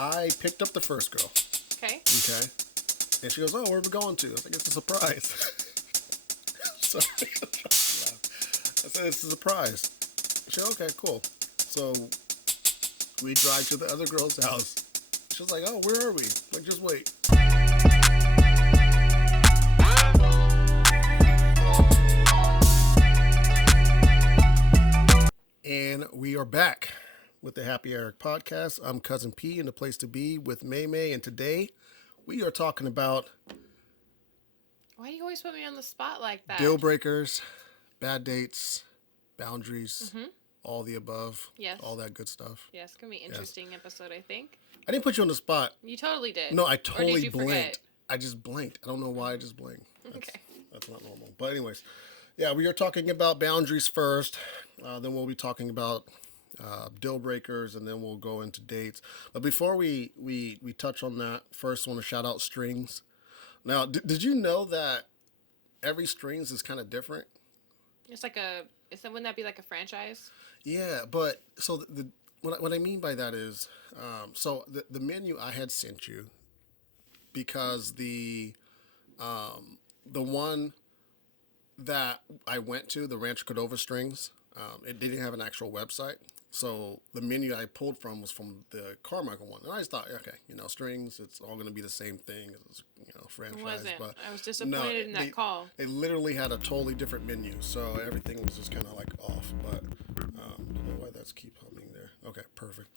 I picked up the first girl. Okay. Okay. And she goes, "Oh, where are we going to?" I was like, "It's a surprise." So I said, "It's a surprise." She said, "Okay, cool." So we drive to the other girl's house. She was like, "Oh, where are we?" I'm like, "Just wait." And we are back with the Happy Eric podcast. I'm Cousin P, and the place to be with May May. And today we are talking about Why do you always put me on the spot like that? deal breakers, bad dates, boundaries, Mm-hmm. all the above, Yes. all that good stuff. Yes, it's going to be an interesting episode, I think. I didn't put you on the spot. You totally did. No, I Or did totally you blinked. forget? I just blinked. I don't know why I just blinked. Okay. That's not normal. But anyways, yeah, we are talking about boundaries first. Then we'll be talking about deal breakers, and then we'll go into dates. But before we touch on that, first I want to shout out Strings. Now, did you know that every Strings is kind of different? It's like wouldn't that be like a franchise? Yeah, but so what I mean by that is, so the menu I had sent you, because the one that I went to, the Rancho Cordova Strings, it didn't have an actual website. So the menu I pulled from was from the Carmichael one. And I just thought, okay, Strings, it's all going to be the same thing. It's, franchise. It wasn't. But I was disappointed in that call. They literally had a totally different menu. So everything was just kind of like off. But I don't know why that's keep humming there. Okay, perfect.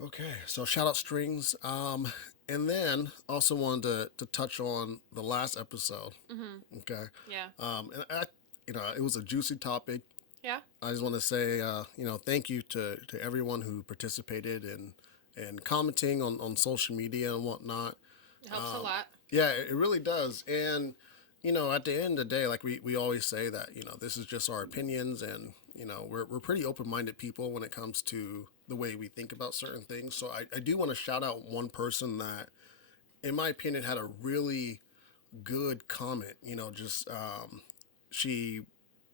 Okay, so shout out Strings. And then also wanted to touch on the last episode. Mm-hmm. Okay. Yeah. And it was a juicy topic. Yeah. I just want to say, thank you to everyone who participated and commenting on social media and whatnot. It helps a lot. Yeah, it really does. And, at the end of the day, like we always say that, this is just our opinions, and, we're pretty open-minded people when it comes to the way we think about certain things. So I do want to shout out one person that, in my opinion, had a really good comment. She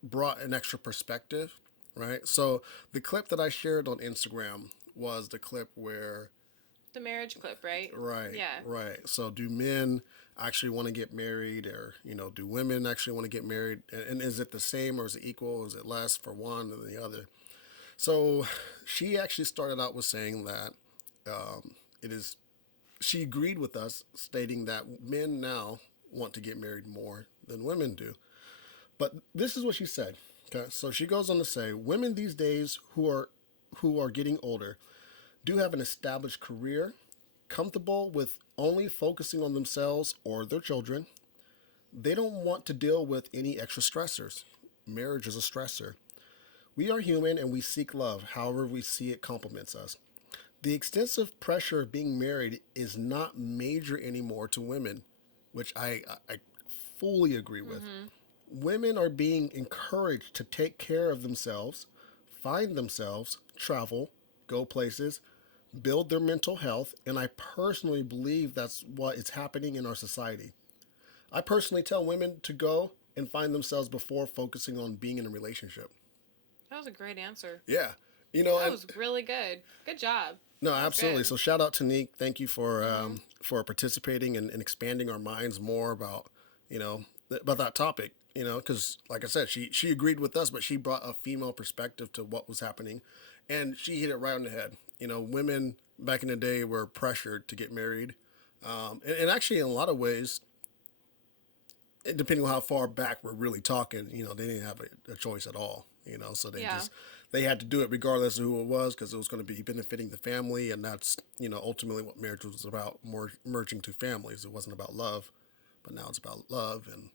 brought an extra perspective, right? So the clip that I shared on Instagram was the clip where... The marriage clip, right? Right. Yeah. Right. So do men actually want to get married, or, do women actually want to get married? And is it the same, or is it equal? Is it less for one than the other? So she actually started out with saying that she agreed with us, stating that men now want to get married more than women do. But this is what she said. Okay, so she goes on to say, women these days who are getting older do have an established career, comfortable with only focusing on themselves or their children. They don't want to deal with any extra stressors. Marriage is a stressor. We are human and we seek love, however we see it complements us. The extensive pressure of being married is not major anymore to women, which I fully agree with. Mm-hmm. Women are being encouraged to take care of themselves, find themselves, travel, go places, build their mental health, and I personally believe that's what is happening in our society. I personally tell women to go and find themselves before focusing on being in a relationship. That was a great answer. Yeah. That was really good. Good job. No, absolutely. So shout out to Neek. Thank you for participating and expanding our minds more about, about that topic, because like I said, she agreed with us, but she brought a female perspective to what was happening, and she hit it right on the head. Women back in the day were pressured to get married. And actually in a lot of ways, depending on how far back we're really talking, they didn't have a choice at all, so they had to do it regardless of who it was, because it was going to be benefiting the family. And that's, ultimately what marriage was about, more merging two families. It wasn't about love, but now it's about love. And,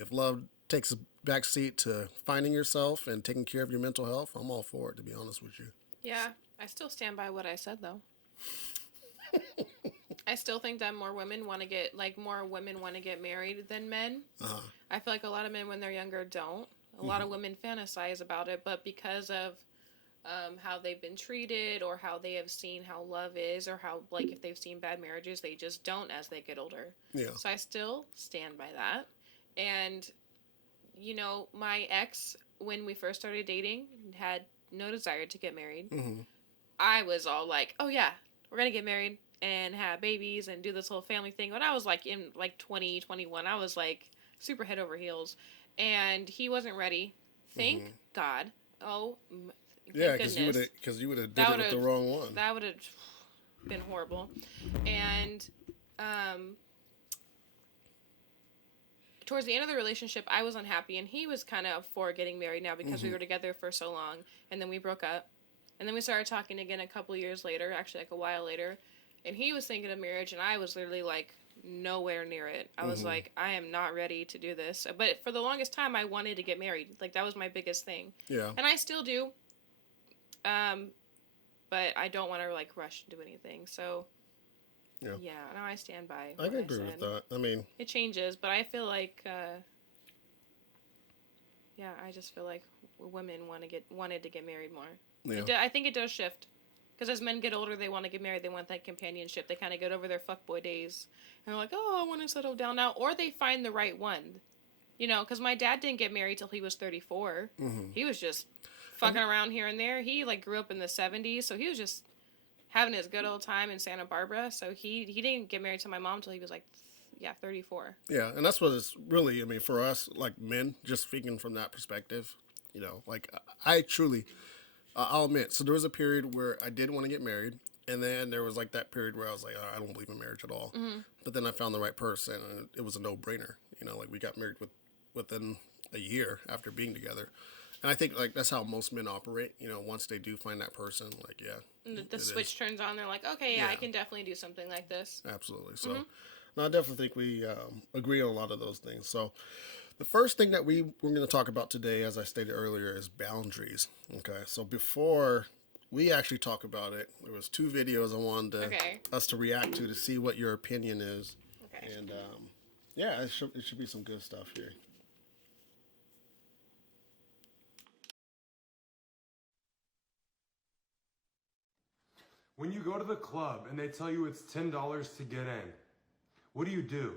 if love takes a back seat to finding yourself and taking care of your mental health, I'm all for it, to be honest with you. Yeah, I still stand by what I said, though. I still think that more women want to get married than men. Uh-huh. I feel like a lot of men, when they're younger, don't. A lot of women fantasize about it, but because of how they've been treated, or how they have seen how love is, or how, like, if they've seen bad marriages, they just don't as they get older. Yeah. So I still stand by that. And, my ex, when we first started dating, had no desire to get married. Mm-hmm. I was all like, oh yeah, we're gonna get married and have babies and do this whole family thing. When I was like in like 2021, I was like super head over heels, and he wasn't ready. Thank God. Oh, Yeah, thank goodness. because you would have did That it would with the have wrong one. that would have been horrible. And um, towards the end of the relationship, I was unhappy, and he was kind of for getting married now because we were together for so long, and then we broke up, and then we started talking again a couple years later, actually like a while later, and he was thinking of marriage, and I was literally like nowhere near it. I was like, I am not ready to do this. But for the longest time, I wanted to get married. Like that was my biggest thing, Yeah. and I still do. Um, but I don't want to like rush into anything. So Yeah. yeah, no, I stand by I what can I agree with said. that. I mean, It changes, but I feel like yeah, I just feel like women wanted to get married more. yeah. I think it does shift because as men get older, they want to get married. They want that companionship. They kind of get over their fuckboy days and they're like, oh, I want to settle down now, or they find the right one. You know, because my dad didn't get married till he was 34. He was just fucking around here and there. He like grew up in the 70s, so he was just having his good old time in Santa Barbara. So he didn't get married to my mom till he was like, yeah, 34. Yeah, and that's what it's really. I mean, for us, like men, just speaking from that perspective, like I truly, I'll admit. So there was a period where I did want to get married, and then there was like that period where I was like, oh, I don't believe in marriage at all. But then I found the right person, and it was a no brainer. Like we got married within a year after being together. And I think like that's how most men operate. Once they do find that person, like yeah, The switch turns on. They're like, okay, yeah, I can definitely do something like this. absolutely. So, no, I definitely think we agree on a lot of those things. So, the first thing that we're going to talk about today, as I stated earlier, is boundaries. Okay, so before we actually talk about it, there was two videos I wanted us to react to see what your opinion is, Okay. and yeah, it should be some good stuff here. When you go to the club and they tell you it's $10 to get in, what do?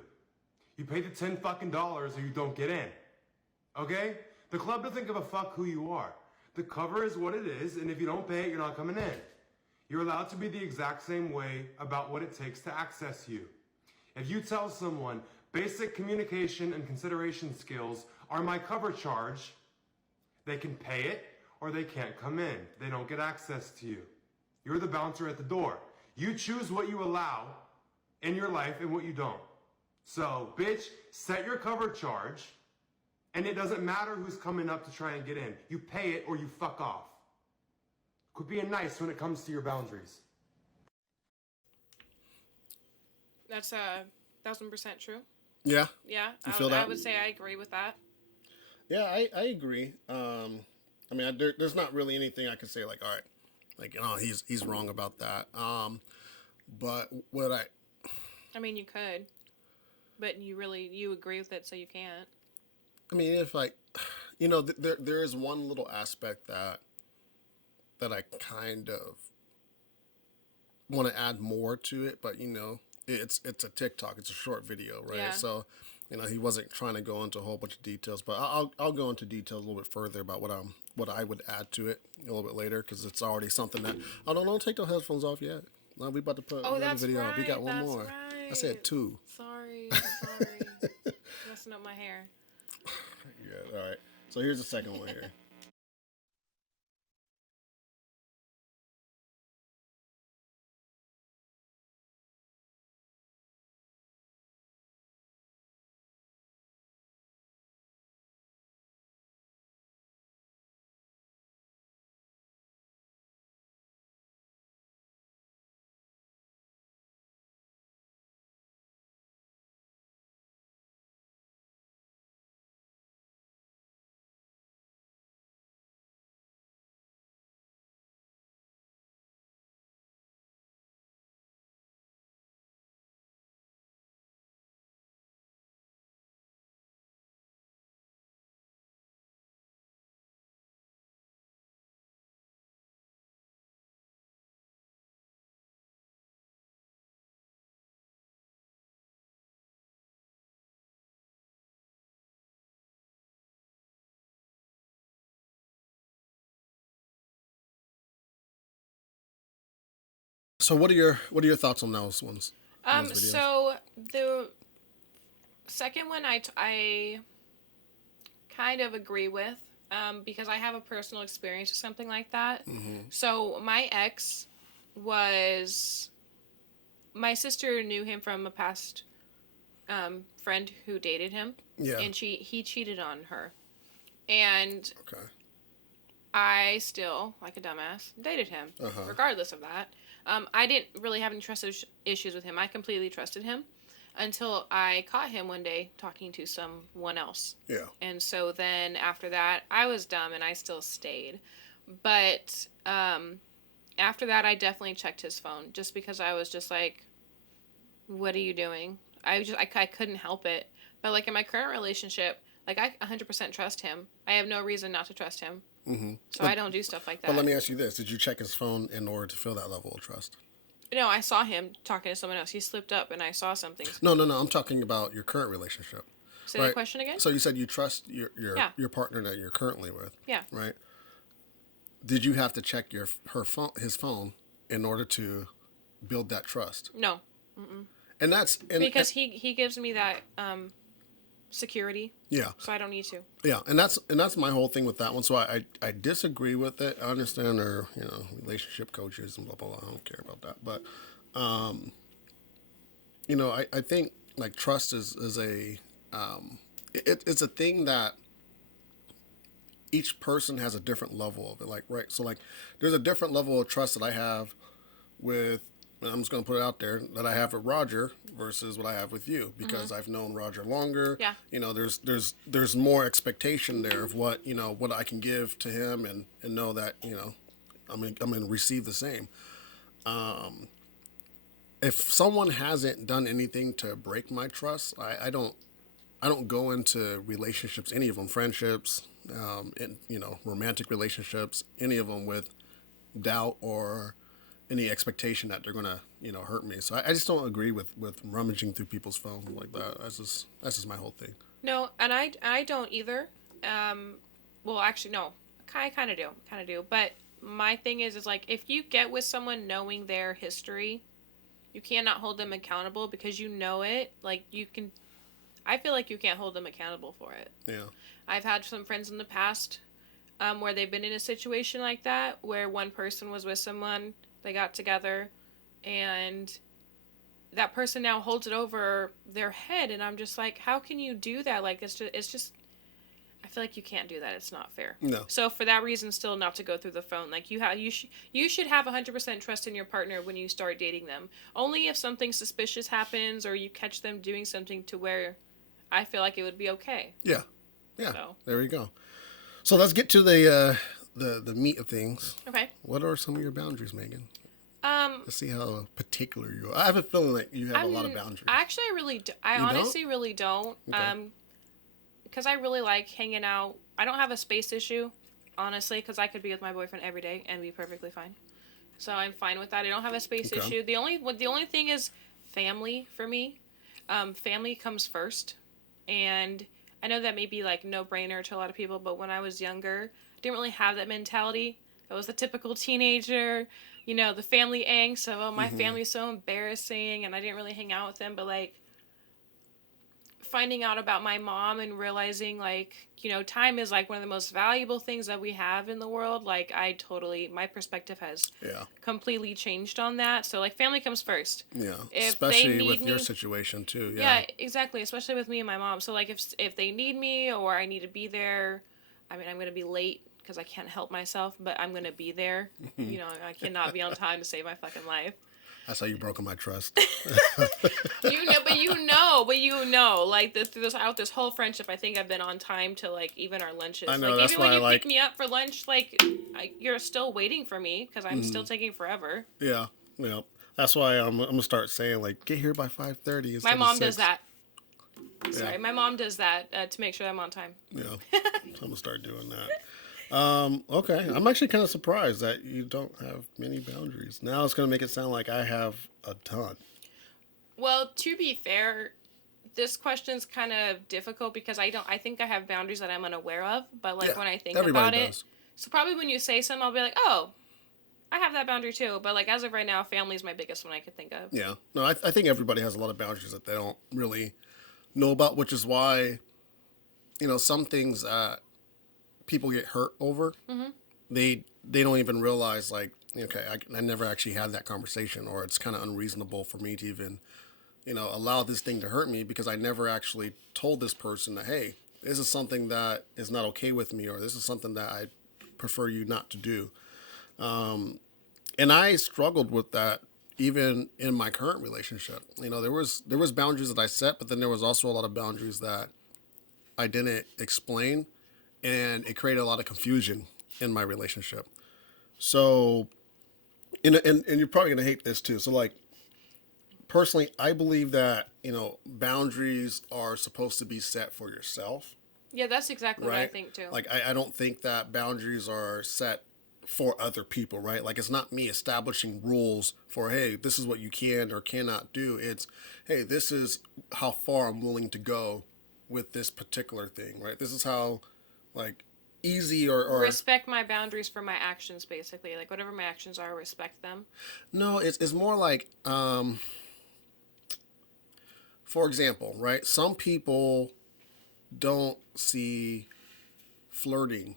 You pay the $10 or you don't get in. Okay? The club doesn't give a fuck who you are. The cover is what it is, and if you don't pay it, you're not coming in. You're allowed to be the exact same way about what it takes to access you. If you tell someone basic communication and consideration skills are my cover charge, they can pay it or they can't come in. They don't get access to you. You're the bouncer at the door. You choose what you allow in your life and what you don't. So, bitch, set your cover charge, and it doesn't matter who's coming up to try and get in. You pay it or you fuck off. Quit being nice when it comes to your boundaries. That's 1,000% true. Yeah, Yeah, you feel that? I would say I agree with that. Yeah, I agree. I mean, there's not really anything I can say like, all right, like, he's wrong about that. But what I mean, you could, but you agree with it, so you can't. I mean, if like, there is one little aspect that I kind of want to add more to it, but it's a TikTok, it's a short video, right? Yeah. So, he wasn't trying to go into a whole bunch of details, but I'll go into details a little bit further about what I would add to it a little bit later because it's already something that don't take the headphones off yet. No, we about to put another video out. We got one more. Right. I said two. Sorry. Messing up my hair. Yeah. All right. So here's the second one here. So what are your thoughts on those ones? On those videos? So the second one I kind of agree with, because I have a personal experience with something like that. So my ex was, my sister knew him from a past friend who dated him, Yeah. and he cheated on her, and Okay. I still, like a dumbass, dated him, regardless of that. I didn't really have any trust issues with him. I completely trusted him until I caught him one day talking to someone else. Yeah. And so then after that, I was dumb and I still stayed. But after that, I definitely checked his phone just because I was just like, what are you doing? I couldn't help it. But like in my current relationship, like I 100% trust him. I have no reason not to trust him. So I don't do stuff like that. But let me ask you this: did you check his phone in order to feel that level of trust? No, I saw him talking to someone else. He slipped up and I saw something. No, no, no. I'm talking about your current relationship. Say the question again? So you said you trust your Yeah. your partner that you're currently with. Yeah. Right. Did you have to check his phone in order to build that trust? No. And that's Because he gives me that security, yeah, so I don't need to. yeah, and that's my whole thing with that one. So I disagree with it. I understand they're relationship coaches and blah blah blah. I don't care about that, but I think like trust is a it's a thing that each person has a different level of it. Like, right, so like there's a different level of trust that I have with, and I'm just going to put it out there, that I have with Roger versus what I have with you, because I've known Roger longer. Yeah. There's more expectation there of what I can give to him, and know that I'm going to receive the same. If someone hasn't done anything to break my trust, I don't go into relationships, any of them, friendships, romantic relationships, any of them with doubt or any expectation that they're gonna hurt me. So I just don't agree with rummaging through people's phones like that. That's just my whole thing. No, and I don't either. Well, actually, no, I kind of do. But my thing is like if you get with someone knowing their history, you cannot hold them accountable because you know it. Like you can, I feel like you can't hold them accountable for it. Yeah. I've had some friends in the past where they've been in a situation like that, where one person was with someone, they got together, and that person now holds it over their head, and I'm just like, how can you do that? Like, it's just, I feel like you can't do that. It's not fair. No. So for that reason, still not to go through the phone. Like you should have 100% trust in your partner when you start dating them. Only if something suspicious happens or you catch them doing something to where I feel like it would be okay. Yeah. Yeah. So. There we go. So let's get to the meat of things. Okay. What are some of your boundaries, Megan? Let's see how particular you are. I have a feeling that you have a lot of boundaries. Actually, I really do. I honestly really don't. Okay. Because I really like hanging out. I don't have a space issue, honestly, because I could be with my boyfriend every day and be perfectly fine. So I'm fine with that. I don't have a space issue. The only thing is family for me. Family comes first, and I know that may be like no brainer to a lot of people, but when I was younger, I didn't really have that mentality. I was the typical teenager, the family angst of, oh, my family's so embarrassing, and I didn't really hang out with them, but like finding out about my mom and realizing like, time is like one of the most valuable things that we have in the world. Like my perspective has completely changed on that. So like family comes first. Yeah. If especially with your situation too. Yeah, exactly. Especially with me and my mom. So like if they need me or I need to be there, I mean, I'm going to be late because I can't help myself, but I'm going to be there. I cannot be on time to save my fucking life. That's how you broke my trust. Like throughout this whole friendship, I think I've been on time to like even our lunches. I know, like that's even when why you I pick me up for lunch, like you're still waiting for me because I'm still taking forever. Yeah, yeah. That's why I'm gonna start saying like, get here by 5:30. My mom does that. Sorry, my mom does that to make sure I'm on time. Yeah, so I'm gonna start doing that. Okay, I'm actually kind of surprised that you don't have many boundaries. Now it's gonna make it sound like I have a ton. Well, to be fair, this question's kind of difficult because I think I have boundaries that I'm unaware of, but like when I think about it, so probably when you say something, I'll be like, oh, I have that boundary too, but like as of right now, family is my biggest one I could think of. Yeah. No, I think everybody has a lot of boundaries that they don't really know about, which is why, some things people get hurt over. They don't even realize, like, okay, I never actually had that conversation, or it's kind of unreasonable for me to even, allow this thing to hurt me because I never actually told this person that, hey, this is something that is not okay with me, or this is something that I prefer you not to do. And I struggled with that even in my current relationship. There was boundaries that I set, but then there was also a lot of boundaries that I didn't explain, and it created a lot of confusion in my relationship. So, and you're probably gonna hate this too. So, like, personally, I believe that boundaries are supposed to be set for yourself, Yeah, that's exactly what I right? think too. Like, I don't think that boundaries are set for other people, right? Like, it's not me establishing rules for, hey, this is what you can or cannot do. It's, hey, this is how far I'm willing to go with this particular thing, right? This is how, like, easy or Respect my boundaries for my actions, basically. Like whatever my actions are, respect them. no, it's more like, for example, right? Some people don't see flirting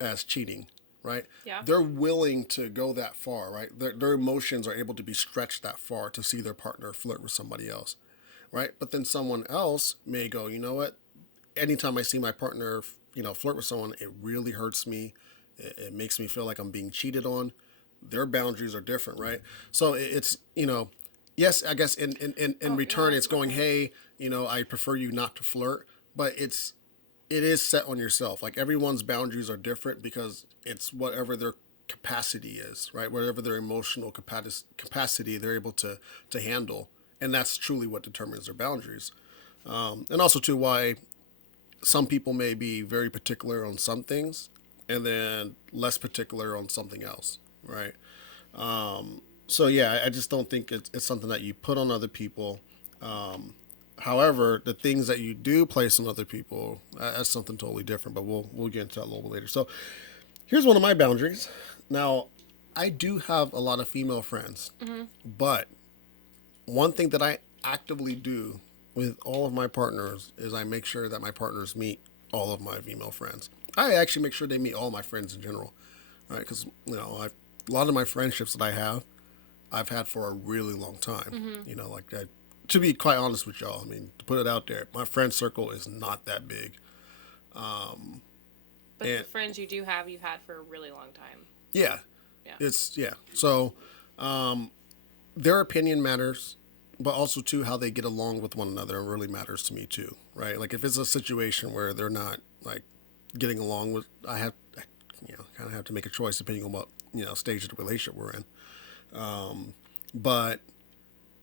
as cheating, right? Yeah. They're willing to go that far, right? Their emotions are able to be stretched that far to see their partner flirt with somebody else, right? But then someone else may go, you know what? Anytime I see my partner, flirt with someone, it really hurts me. It makes me feel like I'm being cheated on. Their boundaries are different, right? So it's, yes, I guess in Oh return, no. it's going, Okay. hey, I prefer you not to flirt, but it is set on yourself. Like, everyone's boundaries are different because it's whatever their capacity is, right? Whatever their emotional capacity they're able to handle, and that's truly what determines their boundaries. And also too, why some people may be very particular on some things and then less particular on something else, right? So yeah, I just don't think it's something that you put on other people. However, the things that you do place on other people, that's something totally different. But we'll get into that a little bit later. So here's one of my boundaries. Now, I do have a lot of female friends, but one thing that I actively do with all of my partners is I make sure that my partners meet all of my female friends. I actually make sure they meet all my friends in general, right? Because a lot of my friendships that I've had for a really long time. Like, to be quite honest with y'all, I mean, to put it out there, my friend circle is not that big. But And the friends you do have, you've had for a really long time. yeah, Yeah. yeah. So their opinion matters, but also too how they get along with one another really matters to me too, right? Like, if it's a situation where they're not like getting along with, kind of have to make a choice depending on what stage of the relationship we're in. But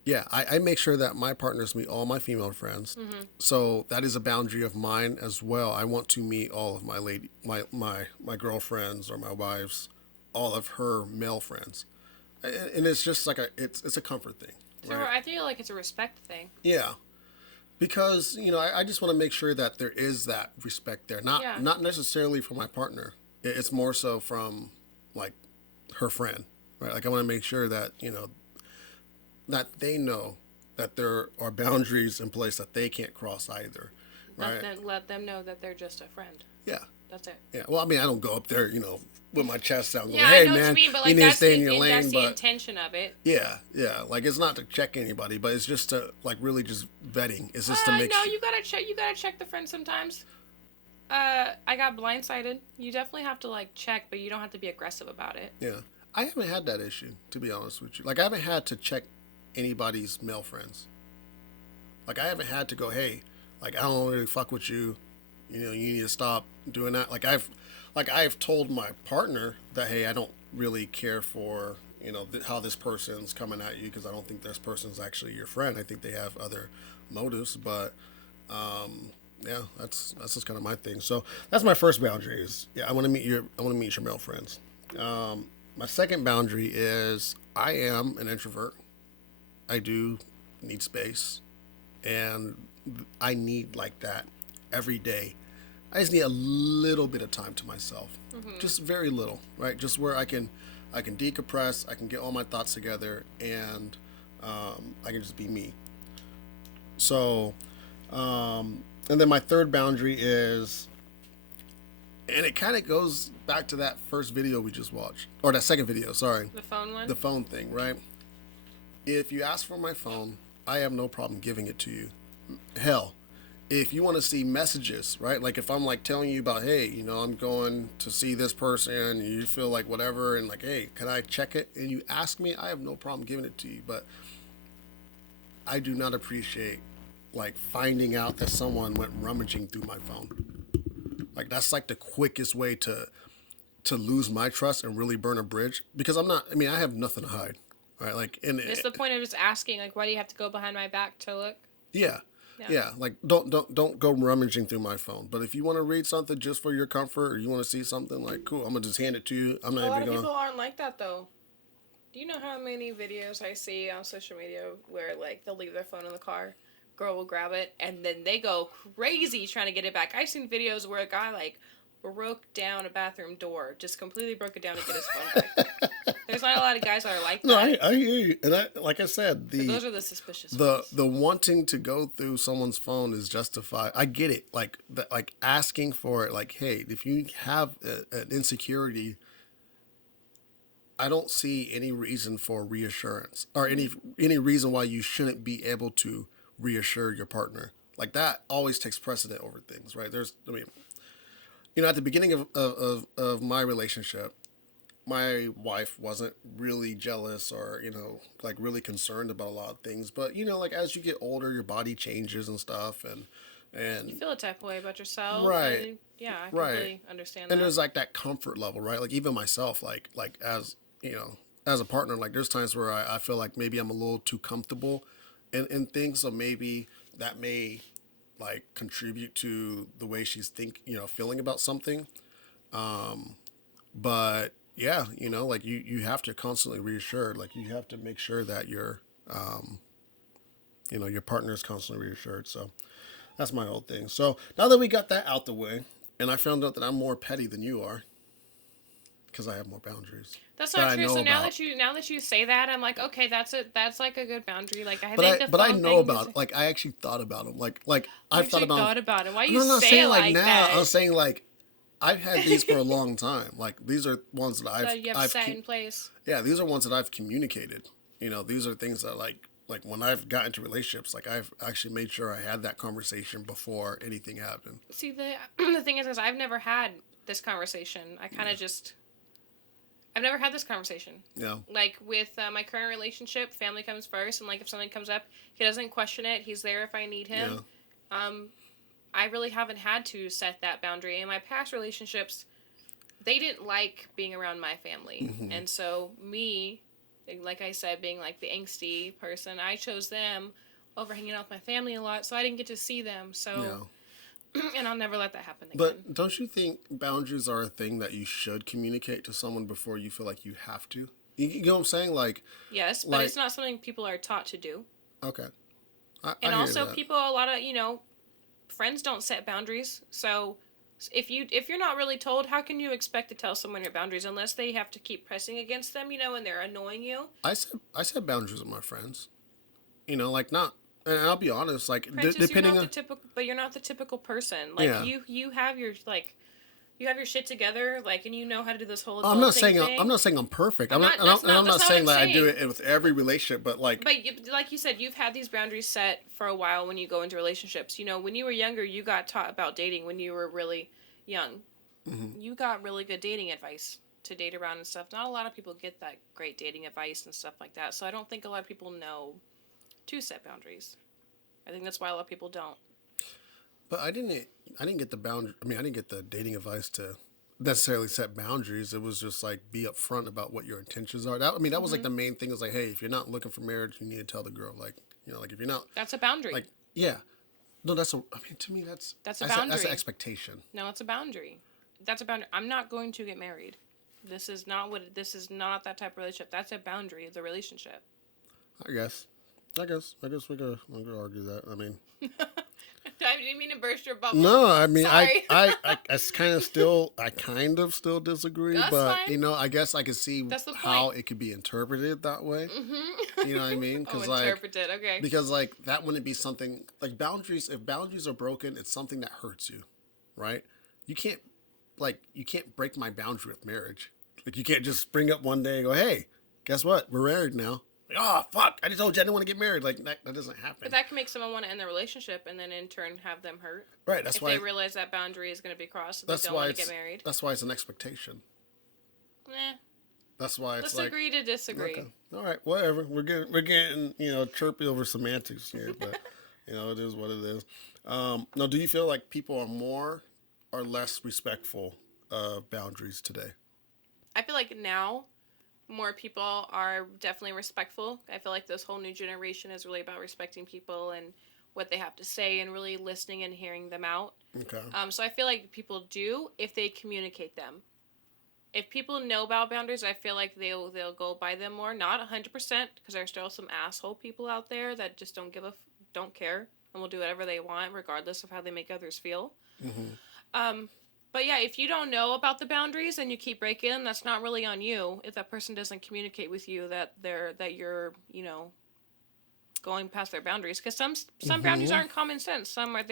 yeah, I make sure that my partners meet all my female friends. So that is a boundary of mine as well. I want to meet all of my girlfriends or my wives, all of her male friends, and it's just like it's a comfort thing, So right? I feel like it's a respect thing. Yeah, because I just want to make sure that there is that respect there, not Yeah. not necessarily for my partner. It's more so from, like, her friend, right? Like, I want to make sure that that they know that there are boundaries in place that they can't cross either, right? Let them know that they're just a friend. Yeah, That's it. yeah. Well, I mean, I don't go up there, with my chest out, going, Yeah, I "Hey, know what you man, mean, but you like need to that's stay in the your lane." that's the But intention of it. yeah, yeah, like, it's not to check anybody, but it's just to, like, really just vetting. It's just to make No, sure. you gotta check. You gotta check the friends sometimes. I got blindsided. You definitely have to like check, but you don't have to be aggressive about it. Yeah, I haven't had that issue, to be honest with you. Like, I haven't had to check anybody's male friends. Like, I haven't had to go, hey, like, I don't really fuck with you. You need to stop doing that. Like I've told my partner that, hey, I don't really care for how this person's coming at you because I don't think this person's actually your friend. I think they have other motives, but yeah, that's just kind of my thing. So that's my first boundary is, yeah, I want to meet your male friends. My second boundary is I am an introvert. I do need space, and I need, like, that every day. I just need a little bit of time to myself, just very little, right? Just where I can I can decompress, I can get all my thoughts together, and I can just be me. So, and then my third boundary is, and it kind of goes back to that first video we just watched, or that second video, sorry. The phone one? The phone thing, right? If you ask for my phone, I have no problem giving it to you. Hell, if you want to see messages, right? Like if I'm like telling you about, hey, I'm going to see this person, and you feel like whatever, and like, hey, can I check it? And you ask me, I have no problem giving it to you. But I do not appreciate like finding out that someone went rummaging through my phone. Like that's like the quickest way to lose my trust and really burn a bridge, because I have nothing to hide, right? Like, and It's the point of just asking, like, why do you have to go behind my back to look? Yeah. Like don't go rummaging through my phone. But if you want to read something just for your comfort, or you want to see something, like, cool, I'm gonna just hand it to you. I'm not A lot even of gonna. people aren't like that though. Do you know how many videos I see on social media where like they'll leave their phone in the car, girl will grab it, and then they go crazy trying to get it back. I've seen videos where a guy like broke down a bathroom door, just completely broke it down to get his phone back. There's not a lot of guys that are like that. No, I hear you, and like I said, But those are the suspicious the ones. the wanting to go through someone's phone is justified. I get it, like asking for it. Like, hey, if you have an insecurity, I don't see any reason for reassurance, or any reason why you shouldn't be able to reassure your partner. Like that always takes precedent over things, right? At the beginning of my relationship, my wife wasn't really jealous or, like really concerned about a lot of things. But, like as you get older, your body changes and stuff. And You feel a type of way about yourself. Right. And yeah, I Right. completely understand and that. there's like that comfort level, right? Like even myself, like as a partner, like there's times where I feel like maybe I'm a little too comfortable in things. So maybe that may like contribute to the way she's feeling about something. But yeah, like you have to constantly reassure. Like you have to make sure that your partner is constantly reassured. So that's my whole thing. So now that we got that out the way, and I found out that I'm more petty than you are, because I have more boundaries. That's that not I true. know So now about. that you say that, I'm like, okay, that's it. That's like a good boundary. Like I But think I the but I phone know thing about is. it. Like I actually thought about them. Like You I've thought actually about. thought about it. Why I'm you not say saying it like like now. that? I'm saying like I've had these for a long time. Like these are ones that So you have I've set in place. yeah, these are ones that I've communicated. These are things that like when I've got into relationships, like I've actually made sure I had that conversation before anything happened. See, the thing is I've never had this conversation. I've never had this conversation. Yeah. Like with my current relationship, family comes first, and like if something comes up, he doesn't question it. He's there if I need him. Yeah. I really haven't had to set that boundary. In my past relationships, they didn't like being around my family, and so me, like I said, being like the angsty person, I chose them over hanging out with my family a lot, so I didn't get to see them. So, and I'll never let that happen again. But don't you think boundaries are a thing that you should communicate to someone before you feel like you have to? You know what I'm saying? Like yes, but it's not something people are taught to do. Okay. And I hear also, that. people, a lot of friends don't set boundaries. So if you're not really told, how can you expect to tell someone your boundaries unless they have to keep pressing against them, and they're annoying you? I set boundaries with my friends. Like not, and I'll be honest, like Princess, depending you're not on the typical, but you're not the typical person. Like Yeah. you have your you have your shit together, like, and you know how to do this whole. I'm not saying thing. I'm not saying I'm perfect. I'm not that's saying what I'm that I do saying. it with every relationship, but like Like you said, you've had these boundaries set for a while when you go into relationships. When you were younger, you got taught about dating when you were really young. You got really good dating advice to date around and stuff. Not a lot of people get that great dating advice and stuff like that. So I don't think a lot of people know to set boundaries. I think that's why a lot of people don't. But I didn't get the boundary. I didn't get the dating advice to necessarily set boundaries. It was just like be upfront about what your intentions are. That was like the main thing. Is like, hey, if you're not looking for marriage, you need to tell the girl. Like, like if you're not. That's a boundary. Like, yeah. No, to me, that's a boundary. That's an expectation. No, it's a boundary. That's a boundary. I'm not going to get married. This is not that type of relationship. That's a boundary of the relationship. I guess we could argue that. I didn't mean to burst your bubble. No, I mean, Sorry. I kind of still disagree, That's but fine. I guess I could see That's the how point. it could be interpreted that way. Mm-hmm. You know what I mean? Oh, interpret it. Okay. Because like that wouldn't be something like boundaries. If boundaries are broken, it's something that hurts you, right? You can't you can't break my boundary with marriage. Like you can't just spring up one day and go, hey, guess what? We're married now. Like, oh fuck! I just told you I didn't want to get married. Like that doesn't happen. But that can make someone want to end the relationship and then in turn have them hurt. Right. That's if why they realize that boundary is going to be crossed, so they that's don't why want to it's get married. that's why it's an expectation. Nah. That's why it's Let's agree to disagree. Okay. All right, whatever. We're getting chirpy over semantics here, but it is what it is. Now, do you feel like people are more or less respectful of boundaries today? I feel like now more people are definitely respectful. I feel like this whole new generation is really about respecting people and what they have to say and really listening and hearing them out. Okay. So I feel like people do if they communicate them. If people know about boundaries, I feel like they'll go by them more. Not 100%, because there's still some asshole people out there that just don't care and will do whatever they want regardless of how they make others feel. Mm-hmm. But yeah, if you don't know about the boundaries and you keep breaking them, that's not really on you. If that person doesn't communicate with you that you're going past their boundaries, because some boundaries aren't common sense. Some are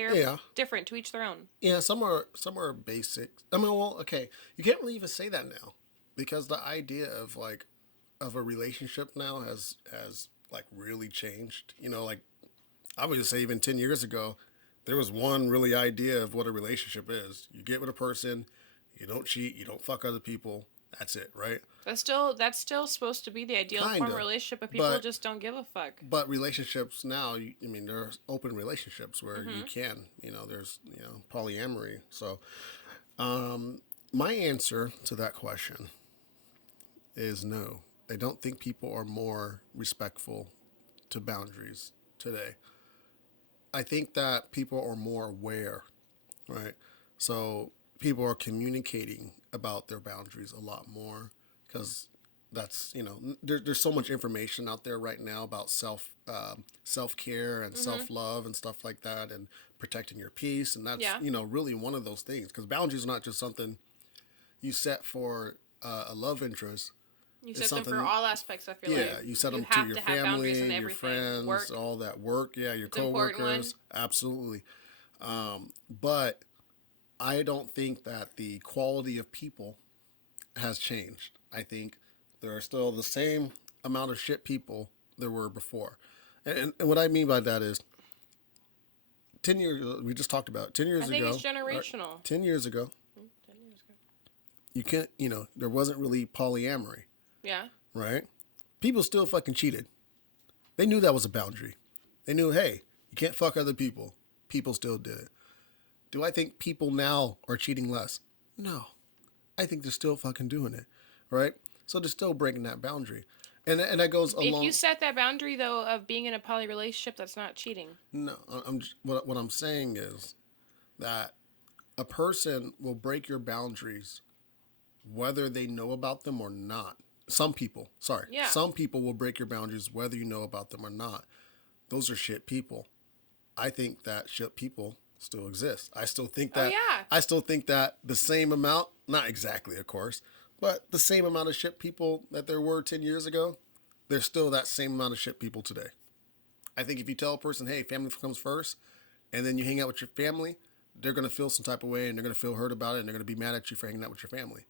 different to each their own. Yeah, some are basic. I mean, well, okay, you can't really even say that now because the idea of a relationship now has like really changed. Like I would just say even 10 years ago, there was one really idea of what a relationship is. You get with a person, you don't cheat, you don't fuck other people. That's it, right? That's still supposed to be the ideal form of relationship, but people just don't give a fuck. But relationships now, there's open relationships where you can, there's polyamory. So, my answer to that question is no. I don't think people are more respectful to boundaries today. I think that people are more aware, right? So people are communicating about their boundaries a lot more because that's there's so much information out there right now about self care and self love and stuff like that and protecting your peace, and that's really one of those things because boundaries are not just something you set for a love interest. You set them for all aspects. I feel like you set them to your family, your friends, work. all that work. Yeah, your coworkers, absolutely. But I don't think that the quality of people has changed. I think there are still the same amount of shit people there were before, and what I mean by that is 10 years. We just talked about 10 years ago. I think it's generational. 10 years ago. 10 years ago. You can't. There wasn't really polyamory. Yeah. Right? People still fucking cheated. They knew that was a boundary. They knew, hey, you can't fuck other people. People still did it. Do I think people now are cheating less? No. I think they're still fucking doing it. Right? So they're still breaking that boundary. And that goes along. If you set that boundary, though, of being in a poly relationship, that's not cheating. No. What I'm saying is that a person will break your boundaries whether they know about them or not. Some people will break your boundaries whether you know about them or not. Those are shit people. I think that shit people still exist. I still think that. Oh, yeah. I still think that the same amount, not exactly, of course, but the same amount of shit people that there were 10 years ago, there's still that same amount of shit people today. I think if you tell a person, hey, family comes first, and then you hang out with your family, they're going to feel some type of way and they're going to feel hurt about it and they're going to be mad at you for hanging out with your family.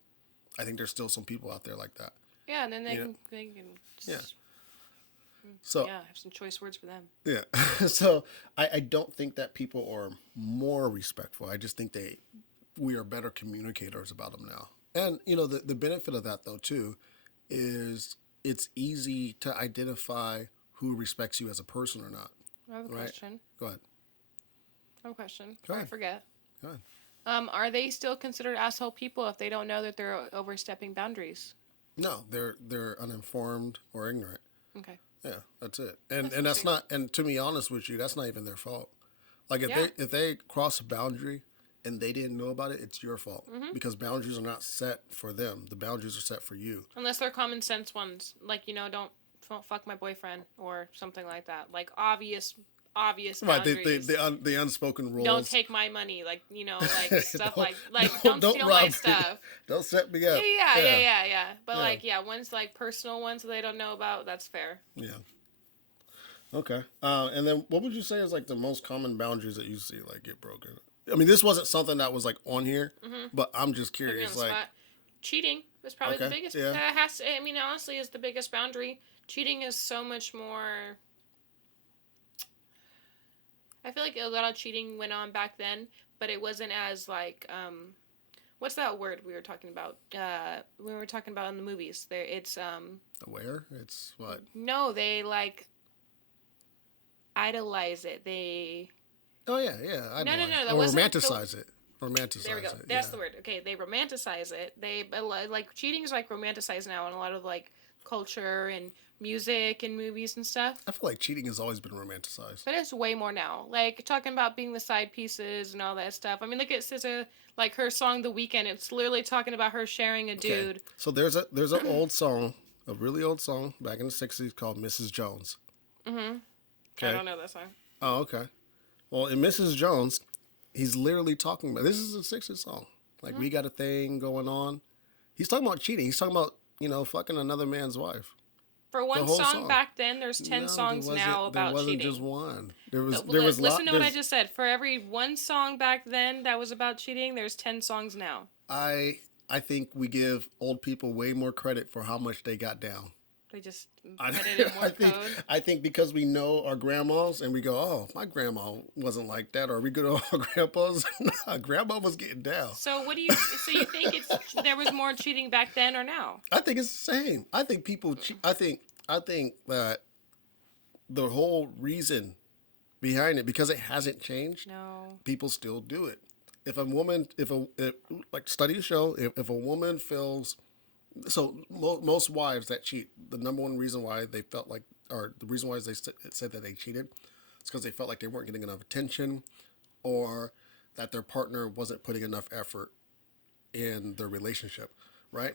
I think there's still some people out there like that. Yeah, and then they can just, So have some choice words for them. Yeah. So I don't think that people are more respectful. I just think we are better communicators about them now. And the benefit of that though too is it's easy to identify who respects you as a person or not. I have a question. Go ahead. I have a question. Go Before I ahead. forget. Go ahead. Are they still considered asshole people if they don't know that they're overstepping boundaries? No, they're uninformed or ignorant. Okay. Yeah, that's it. And that's not. And to be honest with you, that's not even their fault. Like if they cross a boundary and they didn't know about it, it's your fault because boundaries are not set for them. The boundaries are set for you. Unless they're common sense ones, like don't fuck my boyfriend or something like that. Like obvious obvious Right, boundaries. the unspoken rules. Don't take my money, like, like stuff Don't- like don't steal my rob me. stuff. Don't set me Yeah, up. yeah. But Yeah. like, one's like personal ones that they don't know about. That's fair. Yeah. Okay. And then what would you say is like the most common boundaries that you see like get broken? I mean, this wasn't something that was like on here, but I'm just Put me on curious. the like, spot. Cheating is probably the Okay, biggest. yeah. That has to. I mean, honestly, is the biggest boundary. Cheating is so much more. I feel like a lot of cheating went on back then, but it wasn't as like what's that word we were talking about? We were talking about in the movies. There, it's aware. It's what? No, they like idolize it. They Oh yeah. No, that or wasn't romanticize it. Romanticize there we go. it. That's yeah. the word. Okay, they romanticize it. They like cheating is like romanticized now in a lot of like culture and music and movies and stuff. I feel like cheating has always been romanticized. But it's way more now. Like talking about being the side pieces and all that stuff. I mean, look at SZA, like her song "The Weekend." It's literally talking about her sharing a dude. Okay. So there's an old song, a really old song back in the '60s called "Mrs. Jones." Mm-hmm. Okay. I don't know that song. Oh, okay. Well, in Mrs. Jones, he's literally talking about this is a '60s song. Like we got a thing going on. He's talking about cheating. He's talking about fucking another man's wife. For one whole song, song. back then, there's 10 songs now about there wasn't cheating. just one. There was Listen to what I just said. For every one song back then that was about cheating, there's 10 songs now. I think we give old people way more credit for how much they got down. They just put it in more code. I think because we know our grandmas and we go, oh, my grandma wasn't like that, or we go to our grandpas. Nah, grandma was getting down. So what do you? So you think there was more cheating back then or now? I think it's the same. I think people. I think that the whole reason behind it, because it hasn't changed. No. People still do it. If a woman, like studies show, if a woman feels. So most wives that cheat, the number one reason why they felt like, or the reason why they said that they cheated, is because they felt like they weren't getting enough attention, or that their partner wasn't putting enough effort in their relationship, right?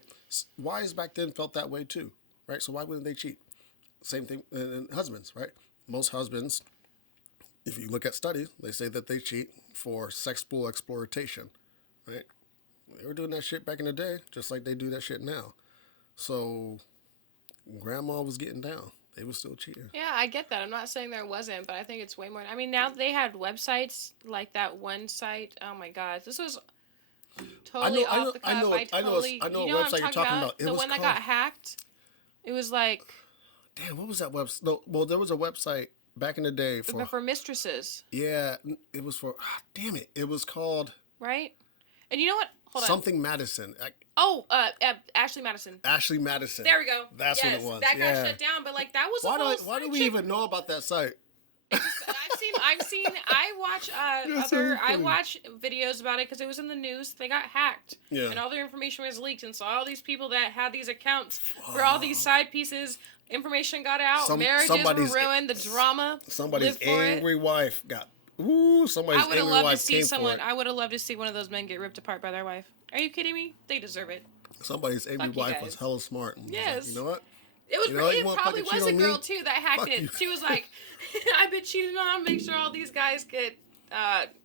Wives back then felt that way too, right? So why wouldn't they cheat? Same thing in husbands, right? Most husbands, if you look at studies, they say that they cheat for sexual exploitation, right? They were doing that shit back in the day, just like they do that shit now. So, grandma was getting down. They were still cheating. Yeah, I get that. I'm not saying there wasn't, but I think it's way more. I mean, now they had websites like that one site. Oh my god, this was totally off the cuff. I know what a website you're talking about. It The was one that called- got hacked. It was like Damn, what was that website? No, well, there was a website back in the day for mistresses, Yeah, it was for. Damn it! It was called right? And you know what? Hold on. something Madison. Ashley Madison. Ashley Madison. There we go. That's what it was. That got yeah. shut down, but like that was a Why whole why do side we chick. even know about that site? I watch That's so I funny. watch videos about it because it was in the news. They got hacked, Yeah. and all their information was leaked, and so all these people that had these accounts for all these side pieces, information got out. Marriages were somebody's- ruined. The drama. Somebody's lived for it. angry wife got. Ooh, somebody's I would have angry loved to wife see came someone. for it. I would have loved to see one of those men get ripped apart by their wife. Are you kidding me? They deserve it. Somebody's angry Fuck you wife guys. was hella smart. And was like, Yes. you know what? It was. You know what? You It wanna probably fucking was cheat a on girl me? too that hacked Fuck it. you. She was like, "I've been cheated on. Make sure all these guys get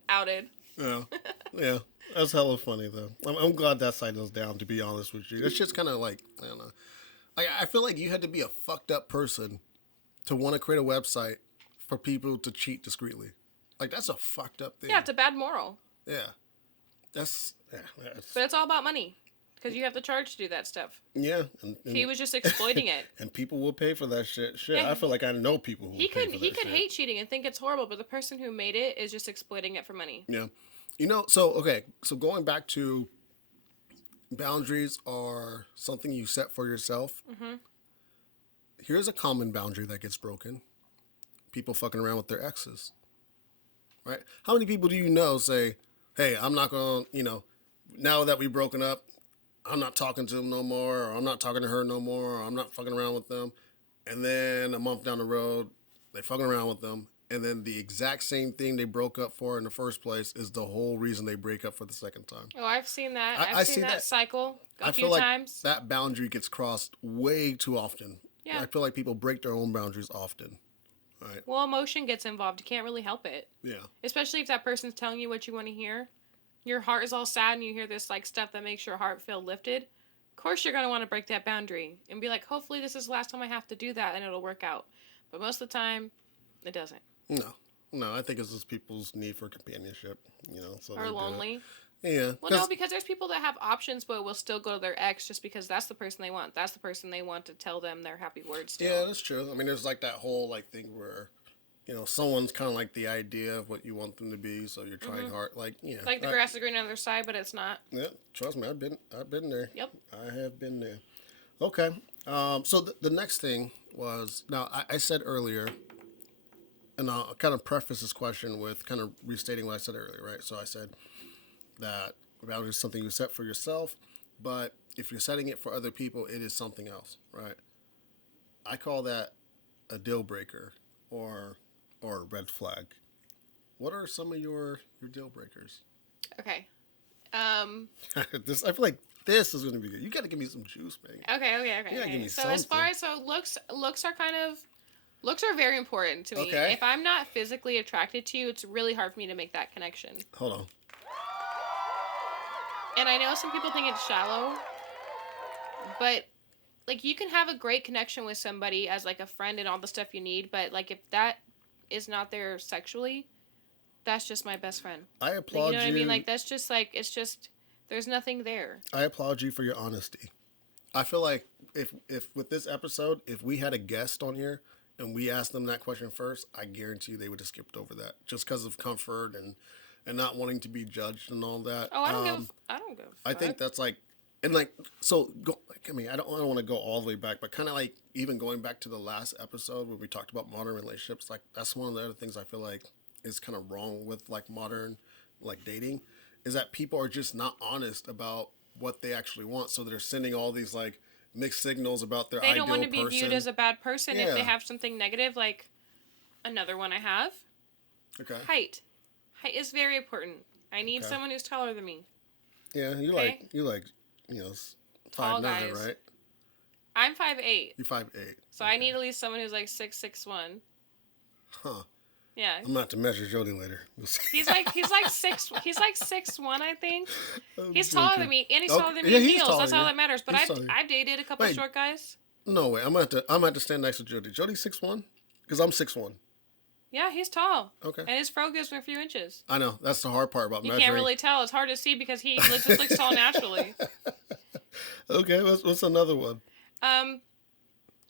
outed." Yeah, yeah. That's hella funny though. I'm glad that site is down. To be honest with you, that shit's kind of like I don't know. I feel like you had to be a fucked up person to want to create a website for people to cheat discreetly. Like that's a fucked up thing. Yeah, it's a bad moral. Yeah. That's But it's all about money. Because you have to charge to do that stuff. yeah. He was just exploiting it. And people will pay for that shit. Shit, Yeah. I feel like I know people who He will pay could for that shit. hate cheating and think it's horrible, but the person who made it is just exploiting it for money. Yeah. So going back to boundaries are something you set for yourself. Mm-hmm. Here's a common boundary that gets broken. People fucking around with their exes. Right? How many people do you know say, hey, I'm not going to, now that we've broken up, I'm not talking to him no more, or I'm not talking to her no more, or I'm not fucking around with them. And then a month down the road, they fucking around with them. And then the exact same thing they broke up for in the first place is the whole reason they break up for the second time. Oh, I've seen that. I I've see seen that that. cycle a I few feel like times. that boundary gets crossed way too often. Yeah. I feel like people break their own boundaries often. Right. Well, emotion gets involved. You can't really help it. Yeah. Especially if that person's telling you what you want to hear. Your heart is all sad and you hear this like stuff that makes your heart feel lifted. Of course you're going to want to break that boundary and be like, hopefully this is the last time I have to do that and it'll work out. But most of the time, it doesn't. No, I think it's just people's need for companionship, so Or lonely. Yeah. Well, no, because there's people that have options but will still go to their ex just because that's the person they want. That's the person they want to tell them their happy words to. Yeah, that's true. I mean, there's like that whole like thing where, someone's kind of like the idea of what you want them to be, so you're trying hard. Like, Like the grass is green on the other side, but it's not. Yeah, trust me, I've been there. Yep. I have been there. Okay. So the next thing was, now I said earlier, and I'll kind of preface this question with kind of restating what I said earlier, right? So I said that boundaries is something you set for yourself, but if you're setting it for other people, it is something else, right? I call that a deal breaker or a red flag. What are some of your deal breakers? Okay. I feel like this is going to be good. You got to give me some juice, man. Okay. Give me So as far as looks are very important to me. Okay. If I'm not physically attracted to you, it's really hard for me to make that connection. Hold on. And I know some people think it's shallow, but like you can have a great connection with somebody as like a friend and all the stuff you need, but like if that is not there sexually, that's just my best friend. I applaud you know what I you. mean? Like that's just like it's just there's nothing there. I applaud you for your honesty. I feel like if with this episode, if we had a guest on here and we asked them that question first, I guarantee you they would have skipped over that just because of comfort and not wanting to be judged and all that. Oh, I don't give a fuck. I think that's like, and like, so go. I mean, I don't want to go all the way back, but kind of like even going back to the last episode where we talked about modern relationships. Like that's one of the other things I feel like is kind of wrong with like modern like dating, is that people are just not honest about what they actually want. So they're sending all these like mixed signals about their they don't want to person. be viewed as a bad person if they Yeah. have something negative. Like another one I have. Okay. Height is very important. I need Okay. someone who's taller than me. Yeah, you Okay. like Tall 5'9", guys. right? I'm 5'8", You're 5'8". so I need at least someone who's like 6'1". Huh. Yeah. I'm about to measure Jody later. We'll see. He's like 6'1", I think. I'm He's taller joking. than me, and he's Okay, taller than me yeah, in he's heels. taller, That's all yeah. that matters. But He's taller. I've dated a couple Wait. short guys. No way. I'm gonna have to stand next to Jody. Jody's 6'1", because I'm 6'1". Yeah, he's tall. Okay. And his fro gives me a few inches. I know. That's the hard part about You measuring. can't really tell. It's hard to see because he just looks tall naturally. Okay. What's another one?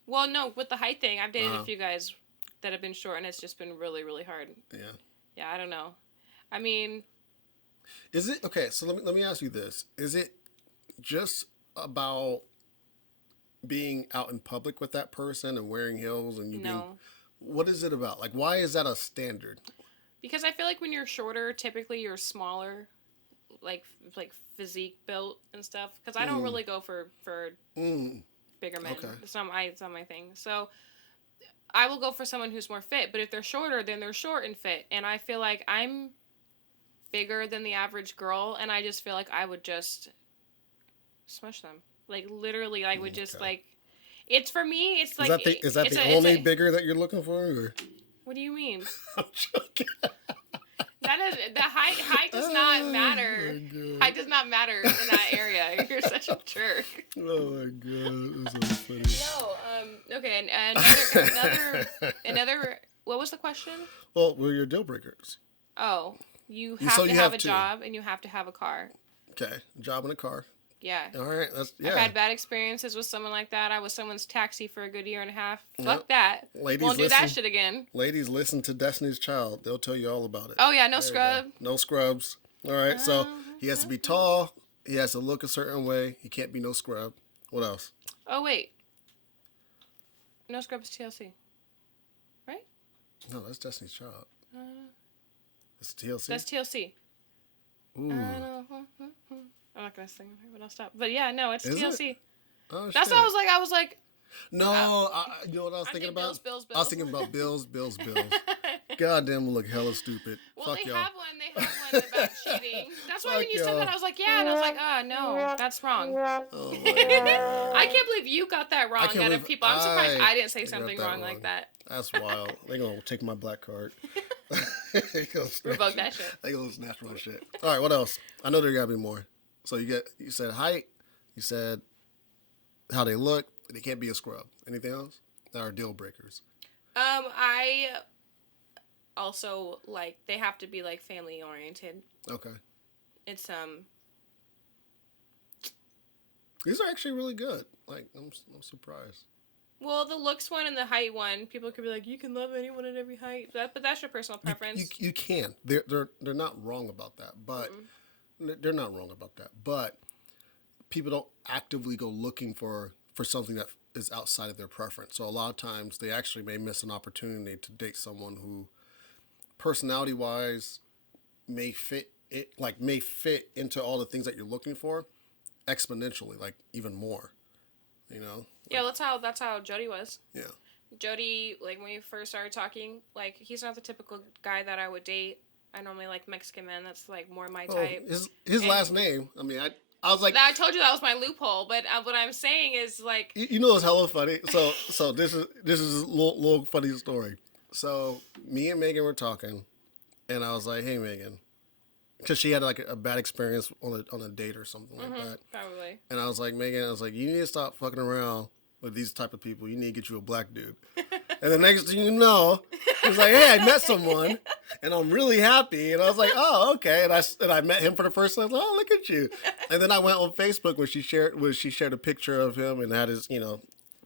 Well, no, with the height thing, I've dated Uh-huh. a few guys that have been short, and it's just been really, really hard. Yeah. Yeah, I don't know. I mean, Is it okay? So let me ask you this: is it just about being out in public with that person and wearing heels and you being? no. What is it about? Like, why is that a standard? Because I feel like when you're shorter, typically you're smaller, like physique built and stuff. Because I don't really go for bigger men. Okay. It's not my thing. So I will go for someone who's more fit. But if they're shorter, then they're short and fit. And I feel like I'm bigger than the average girl, and I just feel like I would just smush them. Like literally, I would just Okay. like. It's for me. It's like Is that it's the a- only it's a- bigger that you're looking for? Or? What do you mean? I'm joking. That is the height does not matter. Oh my God. Height does not matter in that area. You're such a jerk. Oh my God, that's so funny. No, okay, and another. What was the question? Well, what are your deal breakers? Oh, you have So to you have have a two. job and you have to have a car. Okay, job in a car. Yeah. All right, that's I've had bad experiences with someone like that. I was someone's taxi for a good year and a half. Yep. Fuck that. Ladies, Won't do that listen. shit again. Ladies, listen to Destiny's Child. They'll tell you all about it. Oh yeah, no There you scrub. go. No scrubs. All right, so he has to be tall. He has to look a certain way. He can't be no scrub. What else? Oh wait. No scrub is TLC. Right? No, that's Destiny's Child. Uh, It's TLC. that's TLC. Ooh. I'm not gonna sing, but I'll stop. But yeah, no, it's Is it? TLC. Oh, That's shit. what I was like. No, you know what I was I'm thinking thinking about? Bills. I was thinking about Bills. God damn, we look hella stupid. Well, Fuck they y'all. have one. They have one about cheating. That's why Fuck when you said y'all. that, I was like, yeah, and I was like, no, that's wrong. Oh my god. I can't believe you got that I wrong can't out of believe people. I'm surprised I didn't say got something that wrong like that. That's wild. They gonna take my black card. They gonna snatch Revoke it. that shit. They gonna snatch my shit. All right, what else? I know there gotta be more. So you said height. You said how they look. They can't be a scrub. Anything else? That are deal breakers. I also like they have to be like family oriented. Okay. It's These are actually really good. Like I'm surprised. well, the looks one and the height one, people could be like, you can love anyone at every height. But that's your personal preference. You can. They're not wrong about that. But they're not wrong about that. But people don't actively go looking for something that is outside of their preference. So a lot of times they actually may miss an opportunity to date someone who personality wise may fit into all the things that you're looking for exponentially, like even more. You know? Yeah, that's how Jody was. Yeah. Jody, like when we first started talking, like he's not the typical guy that I would date. I normally like Mexican men. That's like more my type. His last name. I mean, I was like, I told you that was my loophole, but what I'm saying is like, you know, it's hella funny. So this is a little funny story. So me and Megan were talking, and I was like, "Hey, Megan," because she had like a bad experience on a date or something like that. probably. And I was like, Megan, you need to stop fucking around with these type of people. You need to get you a black dude. And the next thing you know, he's like, hey, I met someone, and I'm really happy. And I was like, oh, okay. And I met him for the first time. I was like, oh, look at you. And then I went on Facebook where she shared a picture of him and had his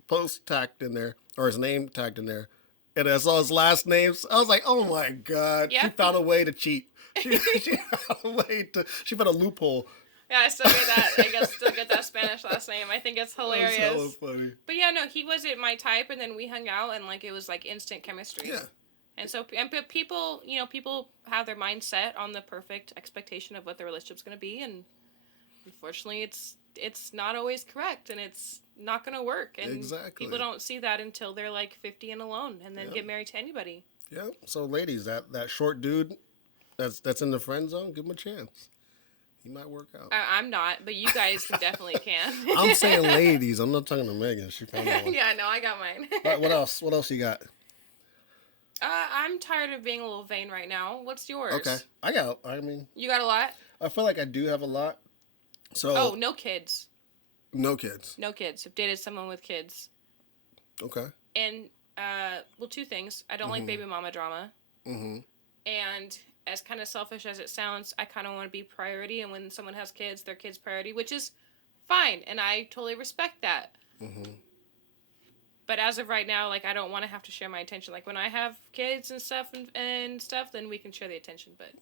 post tagged in there, or his name tagged in there. And I saw his last name. I was like, oh my god, Yeah. She found a way to cheat. She found a loophole. Yeah, I still get that. I guess still get that Spanish last name. I think it's hilarious. That's hella funny. But yeah, no, he wasn't my type, and then we hung out, and like it was like instant chemistry. Yeah. And so, but people, people have their mind set on the perfect expectation of what their relationship's going to be, and unfortunately, it's not always correct, and it's not going to work. And exactly. People don't see that until they're like 50 and alone, and then get married to anybody. Yeah. So, ladies, that short dude that's in the friend zone, give him a chance. He might work out. I'm not, but you guys definitely can. I'm saying ladies. I'm not talking to Megan. She found one. Yeah, no, I got mine. All right, what else? What else you got? I'm tired of being a little vain right now. What's yours? Okay. You got a lot? I feel like I do have a lot. So. Oh, no kids. No kids. No kids. I've dated someone with kids. Okay. And, two things. I don't like baby mama drama. Mm-hmm. And as kind of selfish as it sounds, I kind of want to be priority. And when someone has kids, their kids priority, which is fine. And I totally respect that. Mm-hmm. But as of right now, like, I don't want to have to share my attention. Like, when I have kids and stuff, then we can share the attention. But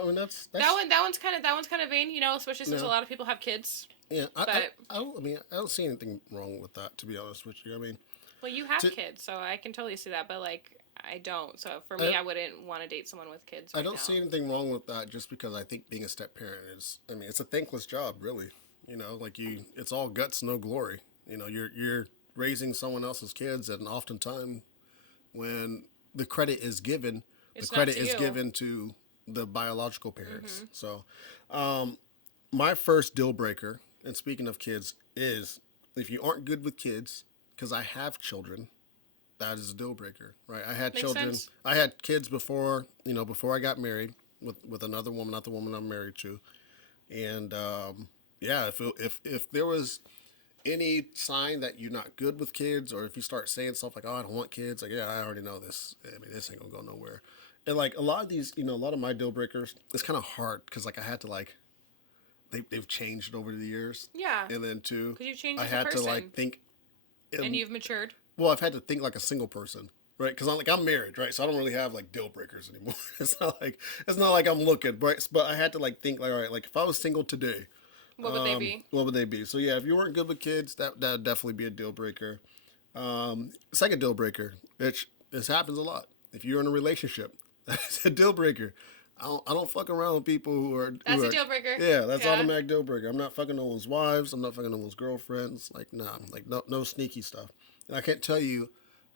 I mean, that's that one's kind of vain, especially since a lot of people have kids. Yeah, I don't see anything wrong with that, to be honest with you. I mean, well, you have kids, so I can totally see that. But like, I don't. So for me, I wouldn't want to date someone with kids. I don't see anything wrong with that, just because I think being a step parent it's a thankless job, really. It's all guts, no glory. You're raising someone else's kids, and oftentimes when the credit is given, to the biological parents. So, my first deal breaker, and speaking of kids, is if you aren't good with kids, because I have children, that is a deal breaker, right? I had children. Sense. I had kids before I got married with another woman, not the woman I'm married to, and if there was any sign that you're not good with kids, or if you start saying stuff like, oh, I don't want kids, like, yeah, I already know this. I mean, this ain't gonna go nowhere. And like a lot of these, a lot of my deal breakers, it's kind of hard because like I had to like, they've changed over the years. Yeah. And then too, because you've changed I as a had person. to like think. And you've matured. Well, I've had to think like a single person, right? Because I'm married, right? So I don't really have like deal breakers anymore. It's not like I'm looking, but I had to like think like, all right, like if I was single today, what would they be? What would they be? So yeah, if you weren't good with kids, that'd definitely be a deal breaker. Second deal breaker, which this happens a lot. If you're in a relationship, that's a deal breaker. I don't fuck around with people who are. That's a deal breaker. Yeah, that's automatic deal breaker. I'm not fucking no one's wives. I'm not fucking no one's girlfriends. Like, nah, like no sneaky stuff. And I can't tell you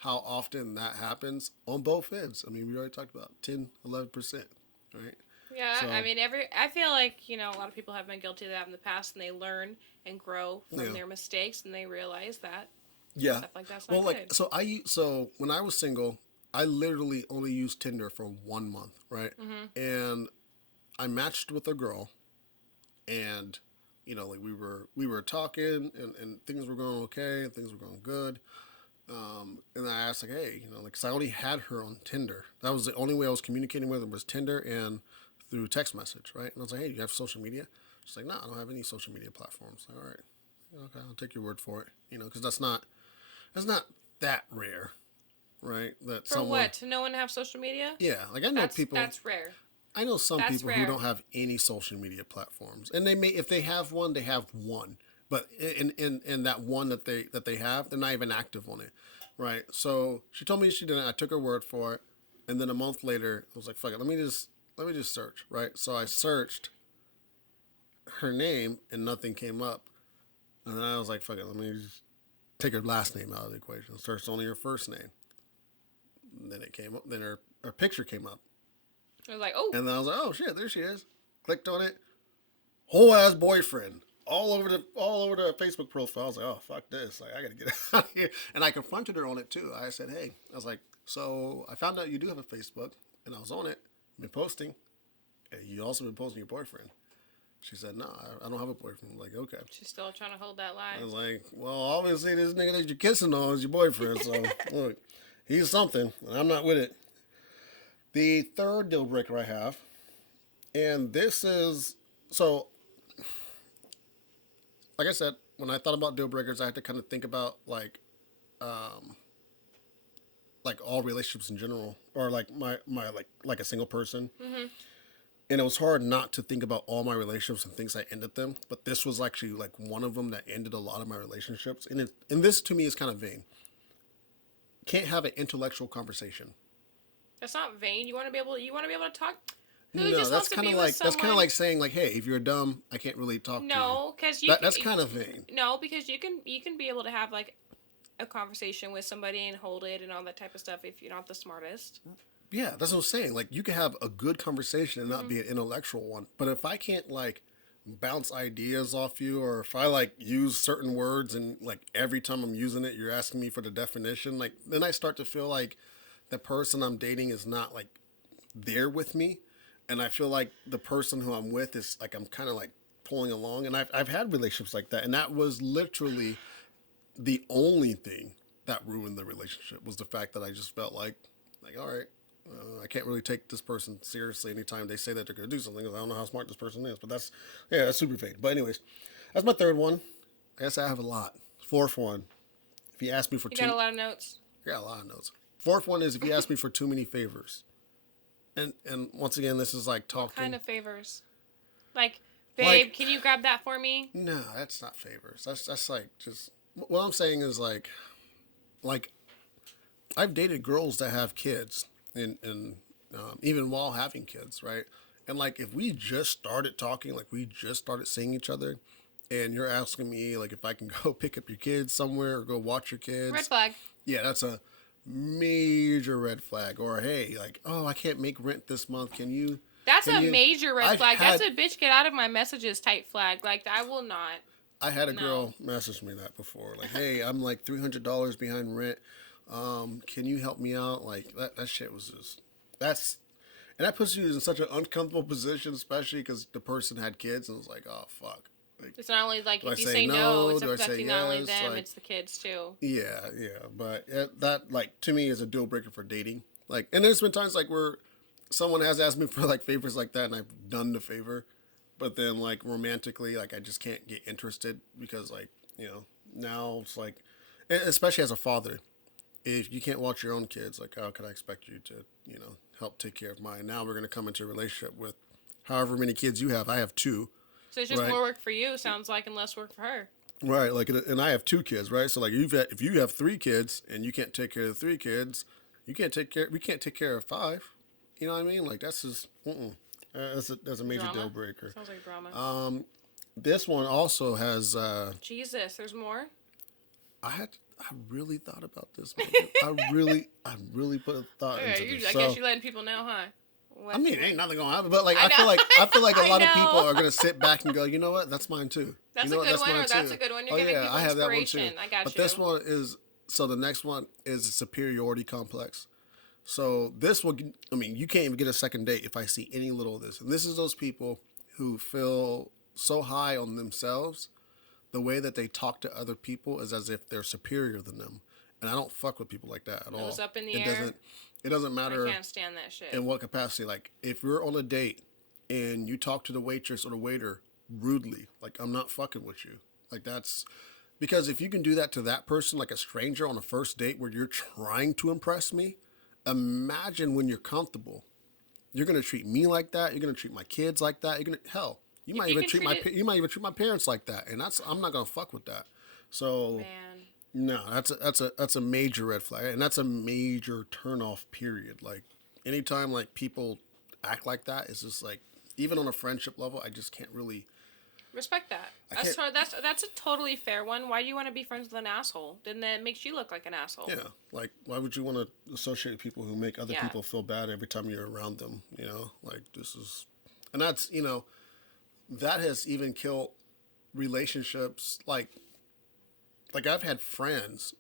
how often that happens on both ends. I mean, we already talked about 10, 11%, right? Yeah, So, I mean, I feel like, a lot of people have been guilty of that in the past, and they learn and grow from yeah. their mistakes, and they realize that Yeah. stuff like that's Well, not like, good. so when I was single, I literally only used Tinder for 1 month, right? Mm-hmm. And I matched with a girl, and like we were talking, and things were going okay, and things were going good. And I asked, like, hey, like, 'cause I only had her on Tinder. That was the only way I was communicating with her, was Tinder and through text message, right? And I was like, hey, do you have social media? She's like, no, I don't have any social media platforms. Like, all right, okay, I'll take your word for it, because that's not that rare, right? That For someone, what? To no one have social media? yeah, like, I know That's people. that's rare. I know some That's people who rare. don't have any social media platforms, and they may, if they have one, they have one. But in that one that they have, they're not even active on it, right? So she told me she didn't. I took her word for it, and then a month later, I was like, "Fuck it, let me just search," right? So I searched her name, and nothing came up, and then I was like, "Fuck it, let me just take her last name out of the equation. Searched only her first name." And then it came up. Then her picture came up, I was like, oh, and then I was like, "Oh shit, there she is." Clicked on it. Whole ass boyfriend all over the Facebook profile. I was like, oh fuck this! Like, I gotta get out of here. And I confronted her on it too. I said, hey, I was like, so I found out you do have a Facebook, and I was on it, been posting, and you also been posting your boyfriend. She said, no, I don't have a boyfriend. I'm like, okay. she's still trying to hold that lie. I was like, well, obviously this nigga that you're kissing on is your boyfriend. So look, he's something, and I'm not with it. The third deal breaker I have, and this is so like I said, when I thought about deal breakers, I had to kind of think about like all relationships in general, or like my like a single person. Mm-hmm. And it was hard not to think about all my relationships and things that ended them. But this was actually like one of them that ended a lot of my relationships. And this to me is kind of vain. Can't have an intellectual conversation. That's not vain. You want to be able. You want to be able to talk. Who No, just that's wants to kind be of with like that's kind of someone? like saying like, hey, if you're dumb, I can't really talk to you. No, because That's kind of vain. No, because you can be able to have like a conversation with somebody and hold it and all that type of stuff if you're not the smartest. Yeah, that's what I'm saying. Like, you can have a good conversation and not Mm-hmm. be an intellectual one. But if I can't like bounce ideas off you, or if I like use certain words and like every time I'm using it, you're asking me for the definition, like then I start to feel like the person I'm dating is not like there with me, and I feel like the person who I'm with is like I'm kind of like pulling along. And I've had relationships like that, and that was literally the only thing that ruined the relationship, was the fact that I just felt like all right, I can't really take this person seriously anytime they say that they're going to do something, because I don't know how smart this person is. But that's super fake. But anyways, that's my third one. I guess I have a lot. Fourth one, if you ask me for You got two, a lot of notes. I got a lot of notes. Fourth one is if you ask me for too many favors. And once again, this is like What talking. kind of favors? Like, Like, babe, can you grab that for me? no, that's not favors. That's like just what I'm saying is like I've dated girls that have kids, and even while having kids, right? And like if we just started talking, like we just started seeing each other, and you're asking me like if I can go pick up your kids somewhere or go watch your Red kids, flag. yeah, that's a major red flag. Or hey, like, oh, I can't make rent this month. Can you? That's Can a you? major red I've flag. had That's a bitch get out of my messages type flag. Like, I will not. I had a No. girl message me that before. Like, hey, I'm like $300 behind rent. Can you help me out? Like that shit was just that's and that puts you in such an uncomfortable position, especially because the person had kids, and it was like, oh fuck. Like, It's not only like do I if you say say no, no? it's Do I say affecting not only yes? them, Like, it's the kids too. yeah, yeah. But that like to me is a deal breaker for dating. Like, and there's been times like where someone has asked me for like favors like that, and I've done the favor, but then like romantically, like I just can't get interested because like now it's like, especially as a father, if you can't watch your own kids, like how can I expect you to help take care of mine? Now we're gonna come into a relationship with however many kids you have. I have two, So it's just right? more work for you, sounds like, and less work for her. Right, like, and I have two kids, right? So like, if you have three kids and you can't take care of the three kids, you can't take care. We can't take care of five. You know what I mean? Like that's just, that's a major Drama? deal breaker. Sounds like drama. This one also has. Jesus, there's more? I had I really thought about this. I really put a thought into this. I guess you're letting people know, huh? I mean, ain't nothing gonna happen, but like I I feel know. like a I lot of people know. are gonna sit back and go, you know what? That's mine too. That's You know a what? good That's one, mine or that's too. a good one. You're Oh giving yeah, people I have that one inspiration. too. I got But you. this one is so the next one is the superiority complex. So this will, I mean, you can't even get a second date if I see any little of this. And this is those people who feel so high on themselves, the way that they talk to other people is as if they're superior than them. And I don't fuck with people like that at all. Nose up in the It air. doesn't. It doesn't I matter can't stand that shit. in what capacity. Like if you're on a date and you talk to the waitress or the waiter rudely, like I'm not fucking with you. Like that's because if you can do that to that person, like a stranger on a first date where you're trying to impress me, imagine when you're comfortable. You're gonna treat me like that. You're gonna treat my kids like that. You're gonna hell. You If might you even can treat treat it, you might even treat my parents like that, and I'm not gonna fuck with that. So man. no, that's a major red flag, and that's a major turnoff. Period. Like anytime like people act like that, it's just like even on a friendship level, I just can't really. Respect that. can't- That's a totally fair one. Why do you want to be friends with an asshole? Then that makes you look like an asshole. Yeah, like why would you want to associate with people who make other Yeah. people feel bad every time you're around them? You know, like this is, and that's that has even killed relationships. Like I've had friends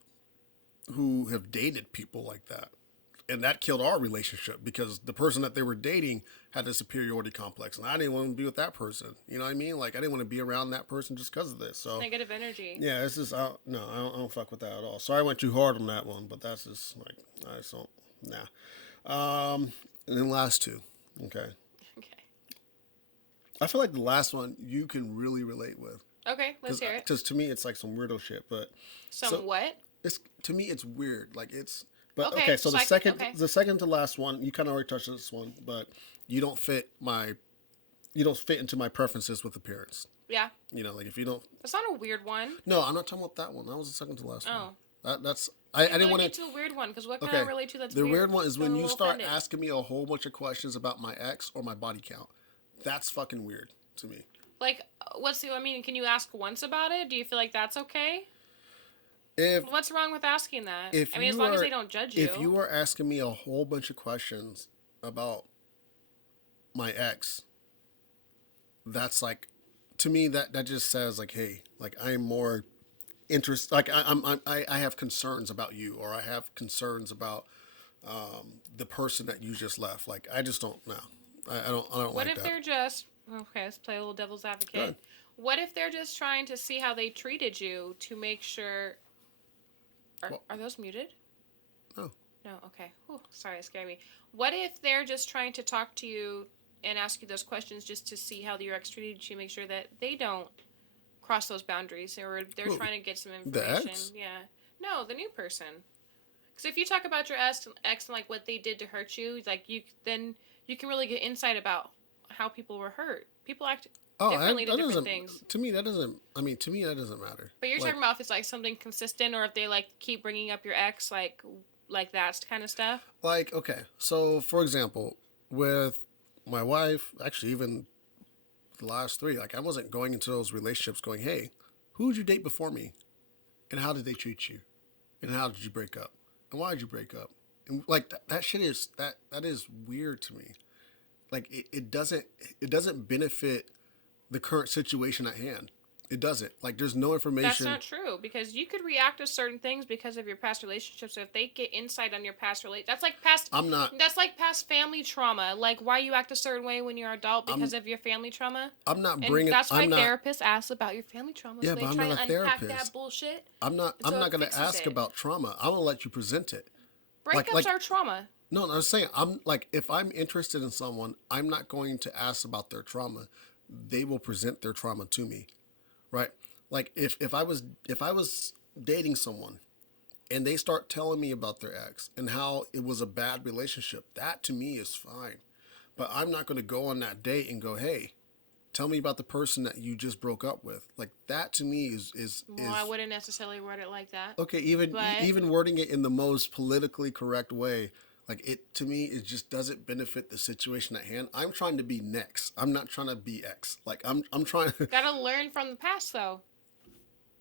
who have dated people like that. And that killed our relationship because the person that they were dating had a superiority complex, and I didn't want to be with that person. You know what I mean? Like I didn't want to be around that person just because of this. So Negative energy. yeah, it's just no, I don't fuck with that at all. Sorry, I went too hard on that one, but that's just like I just don't. Nah. And then last two. Okay. Okay. I feel like the last one you can really relate with. Okay, let's hear it. Because to me it's like some weirdo shit, but Some what? it's to me it's weird. Like it's but Okay, okay, so okay. the second to last one, you kind of already touched on this one, but you don't fit into my preferences with appearance. Yeah. You know, like if you don't. That's not a weird one. No, I'm not talking about that one. That was the second to last one. Oh. That's I didn't want get to. to the weird one because what can Okay, I relate to that's the weird? weird one is I'm when a you little start offended. asking me a whole bunch of questions about my ex or my body count. That's fucking weird to me. Like, can you ask once about it? Do you feel like that's okay? If What's wrong with asking that? if as long as they don't judge you. If you are asking me a whole bunch of questions about my ex, that's like, to me that just says like, hey, like I'm more interested. Like I have concerns about you, or I have concerns about the person that you just left. Like I just don't know. I don't What like if that. they're just okay? Let's play a little devil's advocate. ahead. What if they're just trying to see how they treated you to make sure? Are those muted? No. No. Okay. Whew, sorry, it scared me. What if they're just trying to talk to you and ask you those questions just to see how your ex treated you, make sure that they don't cross those boundaries, or they're Who? trying to get some The information? ex? Yeah. No, the new person. Because if you talk about your ex and like what they did to hurt you, like then you can really get insight about how people were hurt. People act differently to different things. To me, that doesn't. I mean, to me, that doesn't matter. But you're Like, talking about if it's like something consistent, or if they like keep bringing up your ex, like that kind of stuff. Like, okay, so for example, with my wife, actually, even the last three, like, I wasn't going into those relationships going, hey, who did you date before me? And how did they treat you? And how did you break up? And why did you break up? And like that shit is that is weird to me. Like it doesn't benefit the current situation at hand. It doesn't. Like there's no information. That's not true, because you could react to certain things because of your past relationships. So if they get insight on your past that's like past. I'm not. That's like past family trauma. Like why you act a certain way when you're an adult because of your family trauma. I'm not And bringing. that's why I'm not. therapists ask about your family trauma. Yeah, so they but I'm try not and a unpack therapist. that bullshit. I'm not. so I'm not it going to fixes ask it. about trauma. I want to let you present it. Breakups are trauma. No, I'm saying I'm like if I'm interested in someone, I'm not going to ask about their trauma. They will present their trauma to me, right? Like if I was dating someone and they start telling me about their ex and how it was a bad relationship, that to me is fine. But I'm not going to go on that date and go, hey, tell me about the person that you just broke up with. Like that to me is Well, I wouldn't necessarily word it like that. okay. Even wording it in the most politically correct way, like it to me, it just doesn't benefit the situation at hand. I'm trying to be next. I'm not trying to be X. Like I'm trying. Gotta learn from the past, though.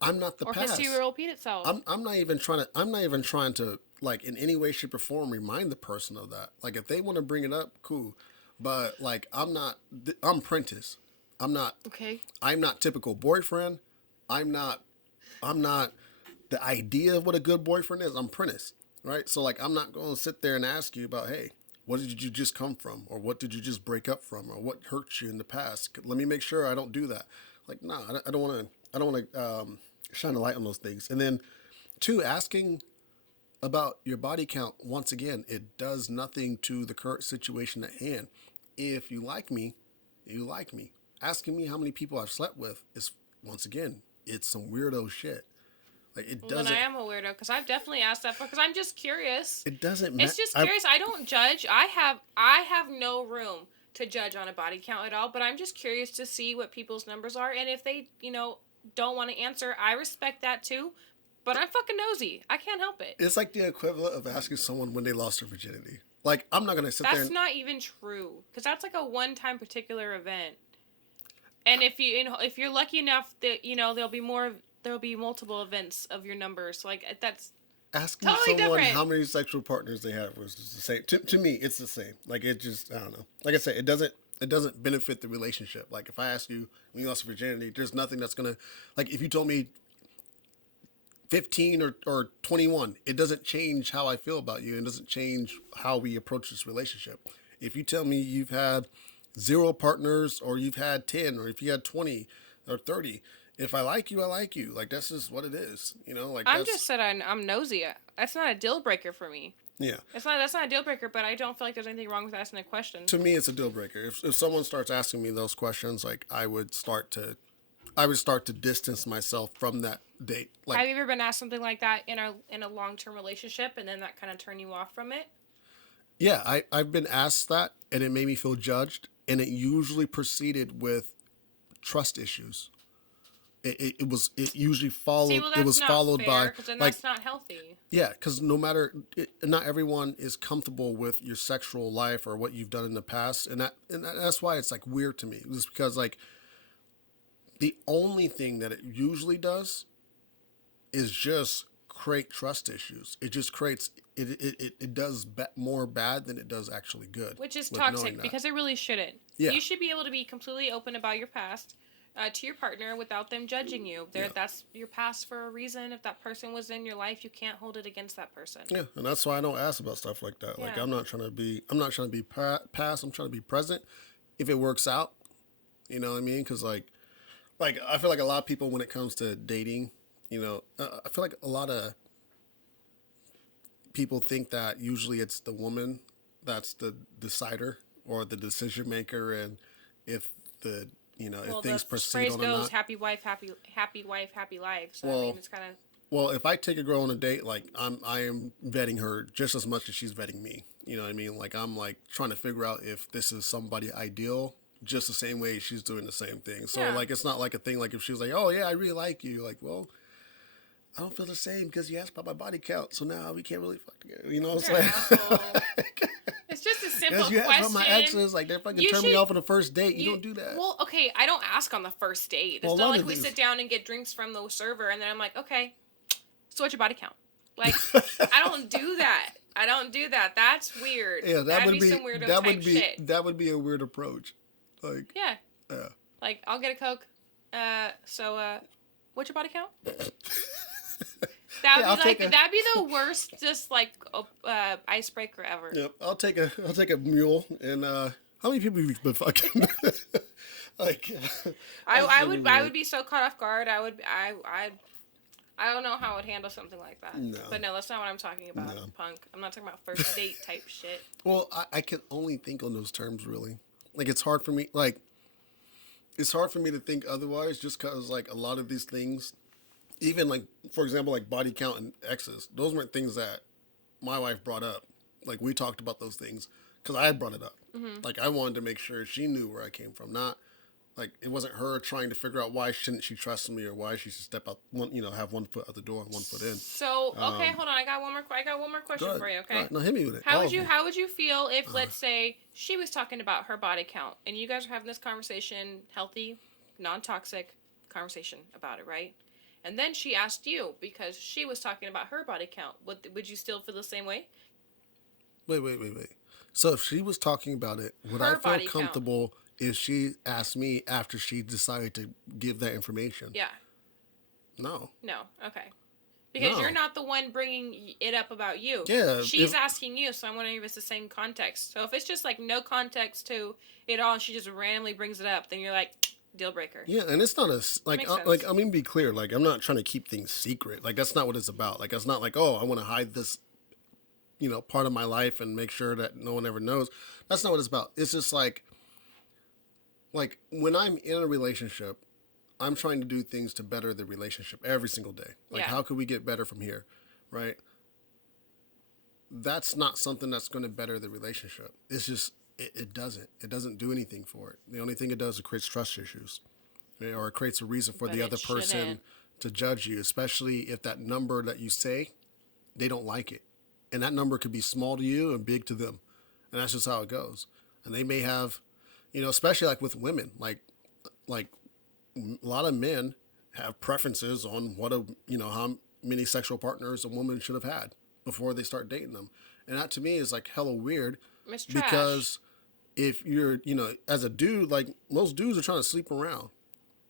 I'm not the Or past. history will repeat itself. I'm not even trying to like in any way, shape, or form remind the person of that. Like if they want to bring it up, cool. But like I'm Prentice. I'm not Okay. I'm not typical boyfriend. I'm not the idea of what a good boyfriend is. I'm Prentice. Right? So like I'm not gonna sit there and ask you about, hey, what did you just come from? Or what did you just break up from? Or what hurt you in the past? Let me make sure I don't do that. Like, nah, I don't wanna shine a light on those things. And then two, asking about your body count, once again, it does nothing to the current situation at hand. If you like me, you like me. Asking me how many people I've slept with is, once again, it's some weirdo shit. Like it Well, then doesn't. I am a weirdo because I've definitely asked that because I'm just curious. It doesn't matter. It's just curious. I don't judge. I have no room to judge on a body count at all. But I'm just curious to see what people's numbers are, and if they, don't want to answer, I respect that too. But I'm fucking nosy. I can't help it. It's like the equivalent of asking someone when they lost their virginity. Like I'm not gonna sit there. That's not even true because that's like a one-time particular event. And if you're lucky enough that there'll be multiple events of your numbers. Like that's Asking totally someone different. how many sexual partners they have was just the same. To me, it's the same. Like it just, I don't know. Like I said, it doesn't benefit the relationship. Like if I ask you when you lost virginity, there's nothing that's gonna, like if you told me 15 or 21, it doesn't change how I feel about you. It doesn't change how we approach this relationship. If you tell me you've had 0 partners or you've had 10 or if you had 20 or 30, if I like you, I like you. Like that's just what it is. Like I'm just said I'm nosy. That's not a deal breaker for me. yeah. That's not a deal breaker, but I don't feel like there's anything wrong with asking a question. To me, it's a deal breaker. If someone starts asking me those questions, like I would start to distance myself from that date. Like, Have you ever been asked something like that in a long-term relationship, and then that kind of turned you off from it? yeah, I've been asked that, and it made me feel judged, and it usually proceeded with trust issues. It usually followed. See, well, It that's was not followed fair, by because then like that's not healthy. yeah, because not everyone is comfortable with your sexual life or what you've done in the past, that's why it's like weird to me. It's because like the only thing that it usually does is just create trust issues. It just creates it does more bad than it does actually good. Which is with knowing toxic, that. because it really shouldn't. Yeah. You should be able to be completely open about your past to your partner without them judging you. That's your past for a reason. If that person was in your life, you can't hold it against that person. Yeah, and that's why I don't ask about stuff like that. Like Yeah. I'm not trying to be past. I'm trying to be present. If it works out, you know what I mean? Because like I feel like a lot of people when it comes to dating, I feel like a lot of people think that usually it's the woman that's the decider or the decision maker, and if the Well, if things the proceed phrase on or goes, not. "Happy wife, happy wife, happy life." So I Well, mean, it's kind of Well, if I take a girl on a date, like I am vetting her just as much as she's vetting me. You know what I mean? Like I'm like trying to figure out if this is somebody ideal, just the same way she's doing the same thing. So Yeah. like it's not like a thing like if she was like, oh yeah, I really like you. Like, well, I don't feel the same because you asked about my body count, so now we can't really fuck together. It's You're an like asshole. It's just a simple because you asked question. about my exes, like they're fucking You turn me should- off on the first date. You don't do that. Well, okay, I don't ask on the first date. It's Well, a not lot like of we things- sit down and get drinks from the server, and then I'm like, okay, so what's your body count? Like, I don't do that. I don't do that. That's weird. Yeah, that That'd would be some weirdo that type would be shit. that would be a weird approach. Like Yeah. yeah. Like, I'll get a Coke. What's your body count? Yeah, I'll take That'd be the worst, just like icebreaker ever. Yep, I'll take a mule and how many people have you been fucking? Like I would be so caught off guard. I don't know how I would handle something like that. No. But no, that's not what I'm talking about, No. punk. I'm not talking about first date type shit. Well, I can only think on those terms really. Like it's hard for me to think otherwise just because like a lot of these things, even like for example like body count and exes, those weren't things that my wife brought up. Like we talked about those things because I had brought it up. Mm-hmm. Like I wanted to make sure she knew where I came from, not like it wasn't her trying to figure out why shouldn't she trust me or why she should step out have one foot out the door and one foot in. So okay, hold on. I got one more question Go ahead. for you. Okay. All right, no, hit me with it. How All would of you them. How would you feel if, let's say, she was talking about her body count and you guys are having this conversation, healthy, non-toxic conversation about it, right? and then she asked you because she was talking about her body count. Would you still feel the same way? Wait. So if she was talking about it, would I Her feel body count. comfortable if she asked me after she decided to give that information? Yeah. No. No. Okay. Because No. you're not the one bringing it up about you. Yeah. She's asking you, so I'm wondering if it's the same context. So if it's just like no context to it all, and she just randomly brings it up, then you're like, deal breaker. Yeah, and it's not like Makes sense. like I mean, be clear. Like I'm not trying to keep things secret. Like that's not what it's about. Like it's not like, oh, I want to hide this, part of my life and make sure that no one ever knows. That's not what it's about. It's just like when I'm in a relationship, I'm trying to do things to better the relationship every single day. Like, Yeah. how could we get better from here, right? That's not something that's going to better the relationship. It's just it doesn't. It doesn't do anything for it. The only thing it does is it creates trust issues, or it creates a reason for But the it other person shouldn't. to judge you, especially if that number that you say they don't like it, and that number could be small to you and big to them, and that's just how it goes. And they may have, especially like with women, like a lot of men have preferences on how many sexual partners a woman should have had before they start dating them, and that to me is like hella weird. It's trash. Because if you're, as a dude, like most dudes are trying to sleep around,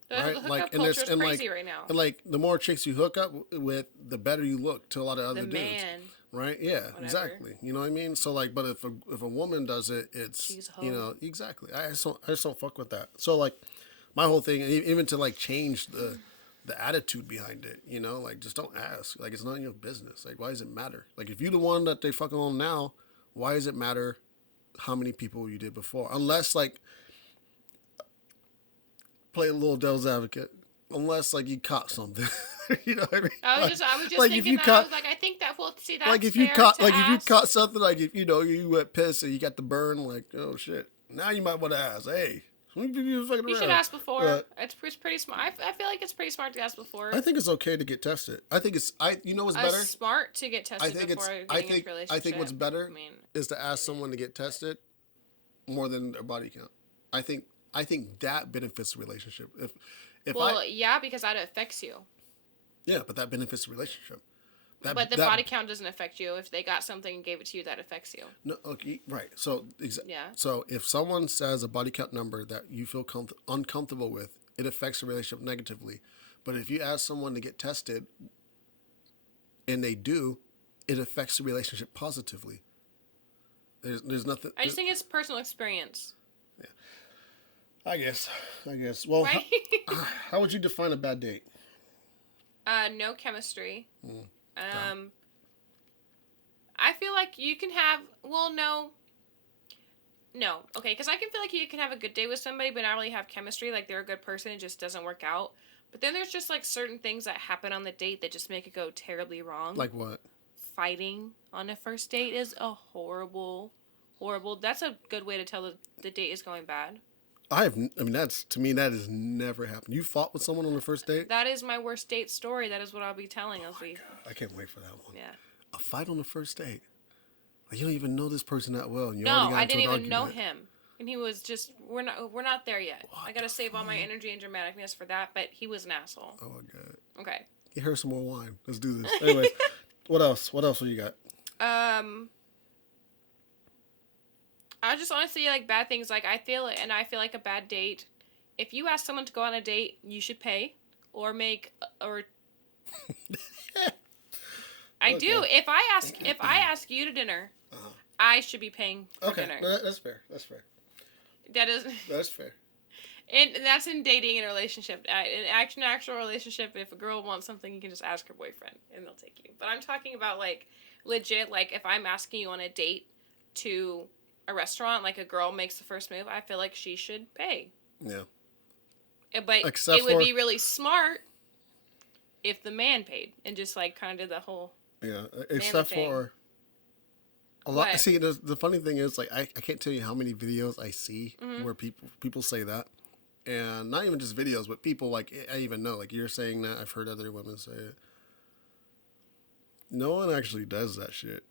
The right? hookup Like, culture is crazy right now. and like the more chicks you hook up with, the better you look to a lot of other The dudes, man. right? Yeah, exactly. You know what I mean? So like, but if a woman does it, it's She's a hoe. exactly. I just don't fuck with that. So like, my whole thing, even to like change the attitude behind it, like just don't ask. Like it's none of your business. Like why does it matter? Like if you're the one that they fucking on now, why does it matter how many people you did before? Unless like play a little devil's advocate. Unless like you caught something, you know what I mean? I was just like, thinking that. I was like, I think that we'll see that. like if you caught something, like if you went piss and you got the burn, like oh shit, now you might want to ask, hey, how many people you fucking You around? should ask before. It's pretty smart. I feel like it's pretty smart to ask before. I think it's okay to get tested. I think it's what's better. Smart to get tested before getting into a relationship. I think what's better I mean, is to ask someone to get tested more than their body count. I think that benefits the relationship. yeah, because that affects you. Yeah, but that benefits the relationship. But the body count doesn't affect you. If they got something and gave it to you, that affects you. No, okay, right. So Yeah. So if someone says a body count number that you feel uncomfortable with, it affects the relationship negatively. But if you ask someone to get tested, and they do, it affects the relationship positively. There's nothing. I just think it's personal experience. I guess. Well, Right? how would you define a bad date? No chemistry. I feel like you can have. Well, no. Okay, because I can feel like you can have a good date with somebody, but not really have chemistry. Like they're a good person, it just doesn't work out. But then there's just like certain things that happen on the date that just make it go terribly wrong. Like what? Fighting on a first date is a horrible. That's a good way to tell the date is going bad. That's to me that has never happened. You fought with someone on the first date? That is my worst date story. That is what I'll be telling as we. I can't wait for that one. Yeah. A fight on the first date. Like, you don't even know this person that well. And you No, already got I into didn't an even know argument. him, and he was just. We're not there yet. I gotta save all my energy and dramaticness for that. But he was an asshole. Oh my god. Okay. Get her some more wine. Let's do this. Anyways, what else? What else do you got? I just honestly like bad things. Like I feel like a bad date. If you ask someone to go on a date, you should pay or make or. I do. If I ask you to dinner, I should be paying for dinner. That's fair. That is. That's fair. And that's in dating and a relationship. In an actual relationship, if a girl wants something, you can just ask her boyfriend, and they'll take you. But I'm talking about like legit. Like if I'm asking you on a date to a restaurant, like a girl makes the first move, I feel like she should pay. Yeah. But it would be really smart if the man paid and just like kind of did the whole. Yeah, except for a lot. What? See, the funny thing is, like, I can't tell you how many videos I see where people say that, and not even just videos, but people like I even know, like you're saying that. I've heard other women say it. No one actually does that shit.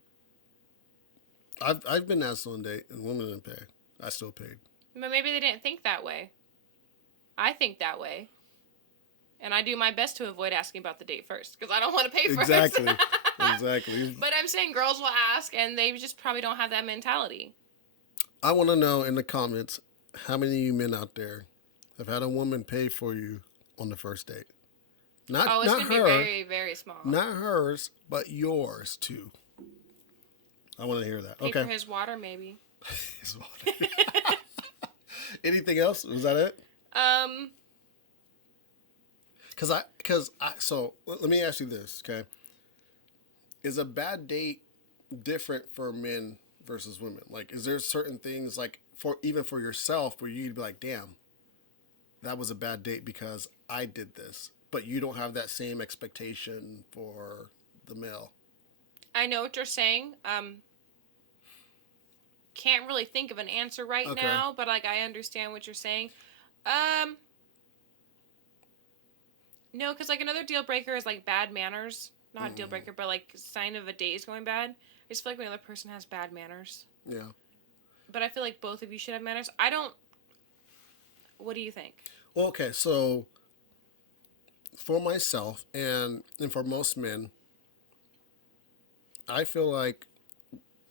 I've been asked on a date and women didn't pay. I still paid. But maybe they didn't think that way. I think that way. And I do my best to avoid asking about the date first because I don't want to pay for Exactly. it. Exactly. But I'm saying girls will ask and they just probably don't have that mentality. I want to know in the comments how many of you men out there have had a woman pay for you on the first date. Not Oh, it's not going to be her, very, very small. not hers, but yours too. I want to hear that. Pay Okay. for his water, maybe. His water. Anything else? Was that it? So let me ask you this, okay? Is a bad date different for men versus women? Like, is there certain things like even for yourself where you'd be like, damn, that was a bad date because I did this, but you don't have that same expectation for the male? I know what you're saying. Can't really think of an answer right Okay. now, but like I understand what you're saying. No, because like another deal breaker is like bad manners. Not deal breaker, but like sign of a date is going bad. I just feel like when the other person has bad manners. Yeah. But I feel like both of you should have manners. What do you think? Well, okay, so for myself and for most men, I feel like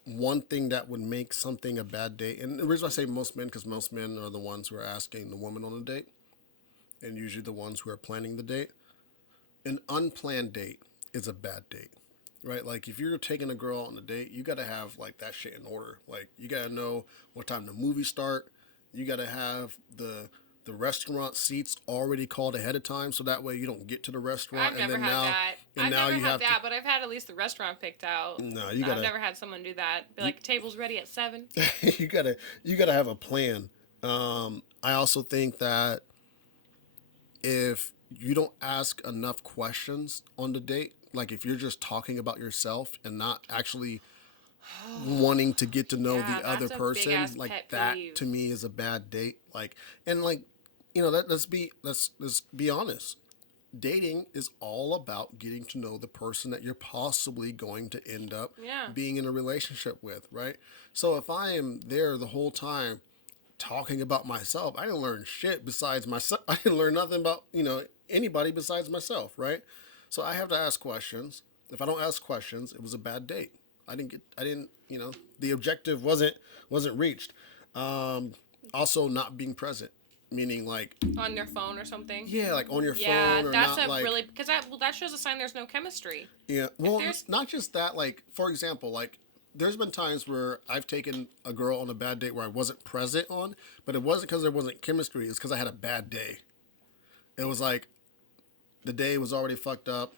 one thing that would make something a bad date, and the reason I say most men, because most men are the ones who are asking the woman on a date, and usually the ones who are planning the date. An unplanned date is a bad date, right? Like if you're taking a girl on a date, you got to have like that shit in order. Like you got to know what time the movie start. You got to have the restaurant seats already called ahead of time, so that way you don't get to the restaurant I've never had that. But I've had at least the restaurant picked out. No, you gotta. I've never had someone do that. Be like, table's ready at 7. you gotta have a plan. I also think that if you don't ask enough questions on the date, like if you're just talking about yourself and not actually wanting to get to know the other person, like that to me is a bad date. Like, and like, let's be honest. Dating is all about getting to know the person that you're possibly going to end up being in a relationship with, right? So if I am there the whole time talking about myself, I didn't learn shit besides myself. I didn't learn nothing about, anybody besides myself, right? So I have to ask questions. If I don't ask questions, it was a bad date. The objective wasn't reached. Also not being present. Meaning like on your phone or something. Yeah, like on your phone. Yeah, that's really because that shows a sign there's no chemistry. Yeah, well, not just that. Like for example, like there's been times where I've taken a girl on a bad date where I wasn't present on, but it wasn't because there wasn't chemistry. It's because I had a bad day. It was like the day was already fucked up.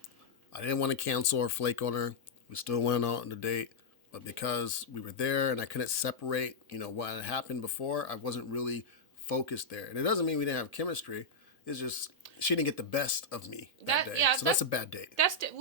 I didn't want to cancel or flake on her. We still went out on the date, but because we were there and I couldn't separate, what had happened before, I wasn't really focused there. And it doesn't mean we didn't have chemistry. It's just she didn't get the best of me that day. Yeah, so that's a bad date.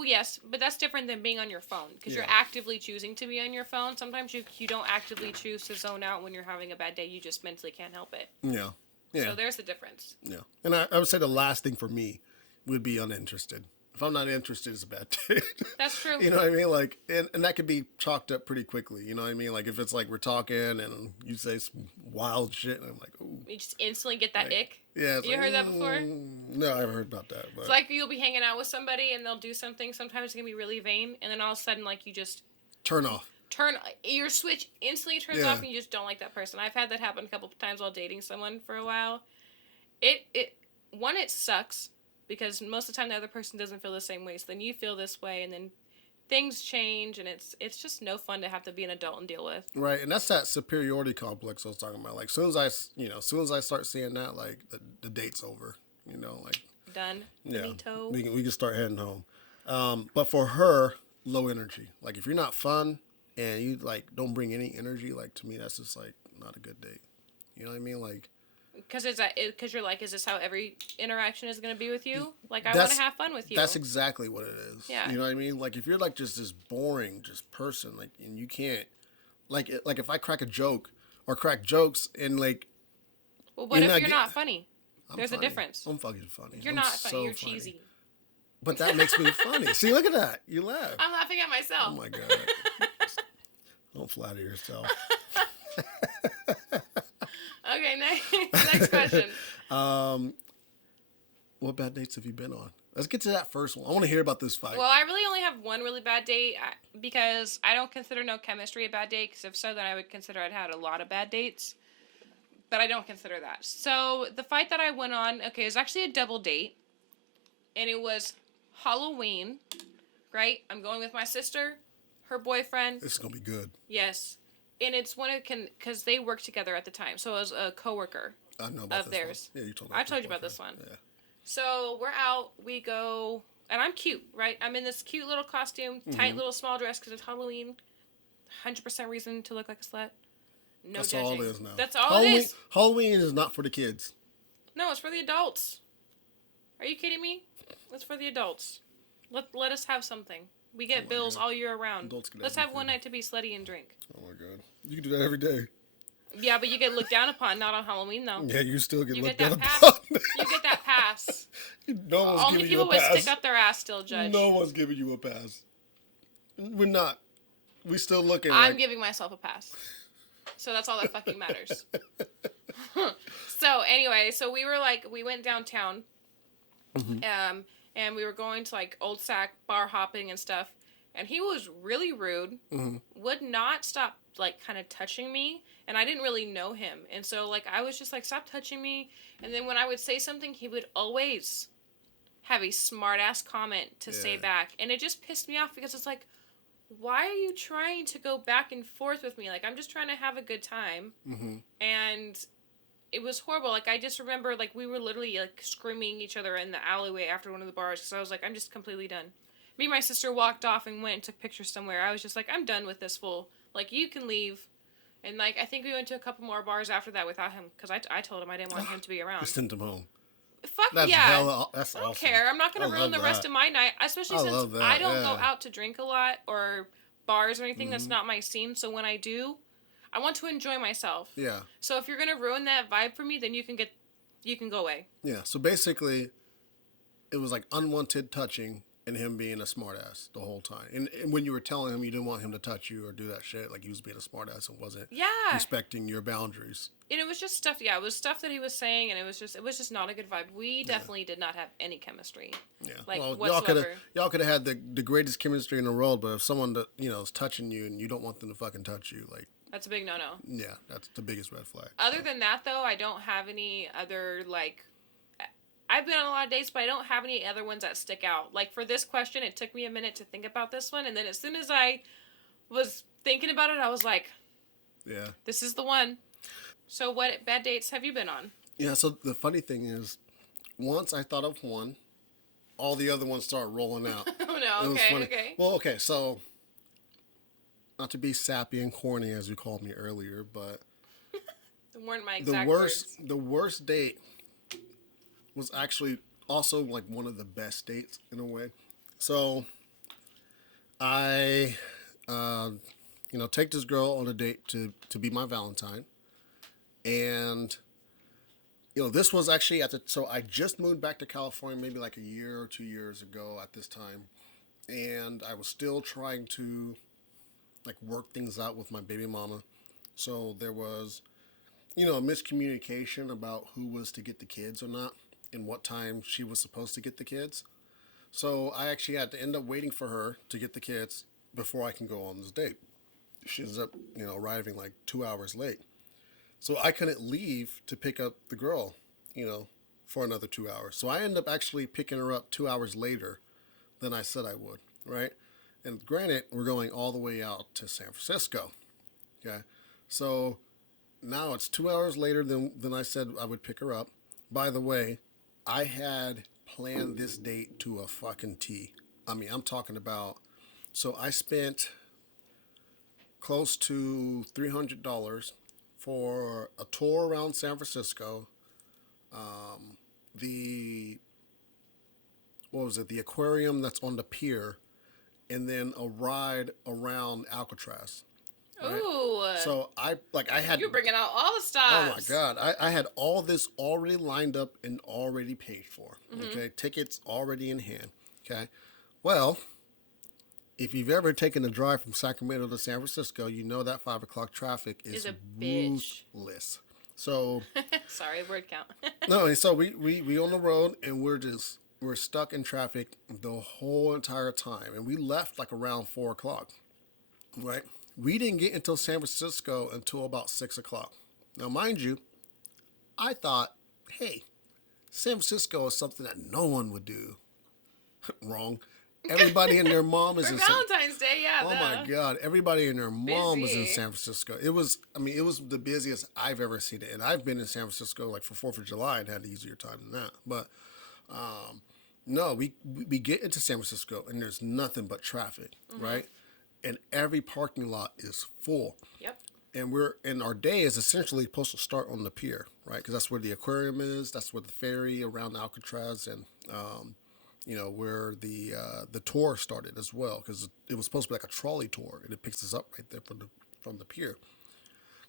Yes, but that's different than being on your phone because you're actively choosing to be on your phone. Sometimes you don't actively choose to zone out when you're having a bad day. You just mentally can't help it. Yeah. So there's the difference. Yeah. And I would say the last thing for me would be uninterested. If I'm not interested, it's a bad date. That's true. You know what I mean? Like, and that could be chalked up pretty quickly. You know what I mean? Like, if it's like we're talking and you say some wild shit, and I'm like, ooh. You just instantly get that ick. Yeah. You heard that before? No, I haven't heard about that. But it's like you'll be hanging out with somebody and they'll do something. Sometimes it's going to be really vain. And then all of a sudden, like, you just turn off. Your switch instantly turns off and you just don't like that person. I've had that happen a couple of times while dating someone for a while. It sucks. Because most of the time the other person doesn't feel the same way. So then you feel this way and then things change and it's just no fun to have to be an adult and deal with. Right. And that's that superiority complex I was talking about. Like as soon as I start seeing that, like the date's over, like done. Yeah. Finito. We can start heading home. But for her, low energy. Like if you're not fun and you like don't bring any energy, like to me that's just like not a good date. You know what I mean? Like because you're like, is this how every interaction is going to be with you? Like, I want to have fun with you. That's exactly what it is. Yeah. You know what I mean? Like, if you're like just this boring person, like, and you can't, like if I crack a joke or crack jokes and like. Well, what if you're not funny? There's a difference. I'm fucking funny. You're not funny. You're cheesy. But that makes me funny. See, look at that. You laugh. I'm laughing at myself. Oh my God. Don't flatter yourself. Okay, next question. What bad dates have you been on? Let's get to that first one. I want to hear about this fight. Well, I really only have one really bad date because I don't consider no chemistry a bad date. Because if so, then I would consider I'd had a lot of bad dates. But I don't consider that. So the fight that I went on, okay, it was actually a double date, and it was Halloween. Right? I'm going with my sister, her boyfriend. This is gonna be good. Yes, and it's one of because they worked together at the time, so it was a coworker I know about of this theirs. one. Yeah, you told me. I told you about this one. Yeah. So we're out. We go, and I'm cute, right? I'm in this cute little costume, tight little small dress because it's Halloween. 100% reason to look like a slut. No That's judging. all it is now. That's all Halloween, it is. Halloween is not for the kids. No, it's for the adults. Are you kidding me? It's for the adults. Let us have something. We get bills all year round. Adults get Let's have everything. one night to be slutty and drink. Oh my god, you can do that every day. Yeah, but you get looked down upon, not on Halloween though. Yeah, you still get You looked get down that pass. upon. You get that pass. No one's Only giving you people a with pass. stick up their ass still judge. No one's giving you a pass. We're not. We still looking. I'm like... giving myself a pass. So that's all that fucking matters. So anyway, so we went downtown, and we were going to like Old Sac bar hopping and stuff, and he was really rude, would not stop like kind of touching me, and I didn't really know him, and so like I was just like, stop touching me, and then when I would say something, he would always have a smart ass comment to say back, and it just pissed me off because it's like, why are you trying to go back and forth with me? Like, I'm just trying to have a good time. And it was horrible. Like, I just remember, like, we were literally, like, screaming each other in the alleyway after one of the bars. Because I was like, I'm just completely done. Me and my sister walked off and went and took pictures somewhere. I was just like, I'm done with this fool. Like, you can leave. And, like, I think we went to a couple more bars after that without him. Because I told him I didn't want him to be around. Just sent him home. Fuck That's yeah. that's I don't awesome. care. I'm not going to ruin the love rest that. of my night. Especially I since love that, I don't go yeah. out to drink a lot or bars or anything. That's not my scene. So when I do, I want to enjoy myself. Yeah. So if you're going to ruin that vibe for me, then you can go away. Yeah. So basically, it was like unwanted touching and him being a smartass the whole time. And when you were telling him you didn't want him to touch you or do that shit, like he was being a smartass and wasn't respecting your boundaries. And it was just stuff. Yeah, it was stuff that he was saying, and it was just not a good vibe. We definitely did not have any chemistry. Yeah. Like well, whatsoever. y'all could have had the greatest chemistry in the world, but if someone that is touching you and you don't want them to fucking touch you, like That's a big no-no. yeah, that's the biggest red flag. Other than that, though, I don't have any other, like... I've been on a lot of dates, but I don't have any other ones that stick out. Like, for this question, it took me a minute to think about this one, and then as soon as I was thinking about it, I was like, Yeah. this is the one. So what bad dates have you been on? Yeah, so the funny thing is, once I thought of one, all the other ones start rolling out. Oh, It no, was okay, funny. okay. Well, okay, so not to be sappy and corny as you called me earlier, but They weren't my the exact worst words. the worst date was actually also like one of the best dates in a way. So I take this girl on a date to be my Valentine. And this was actually so I just moved back to California maybe like a year or 2 years ago at this time. And I was still trying to like work things out with my baby mama. So there was, a miscommunication about who was to get the kids or not and what time she was supposed to get the kids. So I actually had to end up waiting for her to get the kids before I can go on this date. She ends up, arriving like 2 hours late. So I couldn't leave to pick up the girl, for another 2 hours. So I ended up actually picking her up 2 hours later than I said I would, right? And granted, we're going all the way out to San Francisco, okay? So now it's 2 hours later than I said I would pick her up. By the way, I had planned this date to a fucking T. I mean, I'm talking about, so I spent close to $300 for a tour around San Francisco, the aquarium that's on the pier, and then a ride around Alcatraz. Right? Ooh. So I had. You're bringing out all the stops. Oh my God. I had all this already lined up and already paid for. Okay. Tickets already in hand. Okay. Well, if you've ever taken a drive from Sacramento to San Francisco, you know that 5 o'clock traffic is a bitch. ruthless. So Sorry, word count. no, and so we on the road and we're stuck in traffic the whole entire time, and we left like around 4 o'clock, right? We didn't get until San Francisco until about 6 o'clock. Now, mind you, I thought, hey, San Francisco is something that no one would do. Wrong. Everybody and their mom is For in Valentine's Day, yeah. Oh duh. my God! Everybody and their mom was in Busy. San Francisco. It was, I mean, it was the busiest I've ever seen it, and I've been in San Francisco like for Fourth of July and had an easier time than that. But no, we get into San Francisco and there's nothing but traffic, right? And every parking lot is full. Yep. And our day is essentially supposed to start on the pier, right? Because that's where the aquarium is. That's where the ferry around Alcatraz and where the tour started as well, because it was supposed to be like a trolley tour, and it picks us up right there from the pier.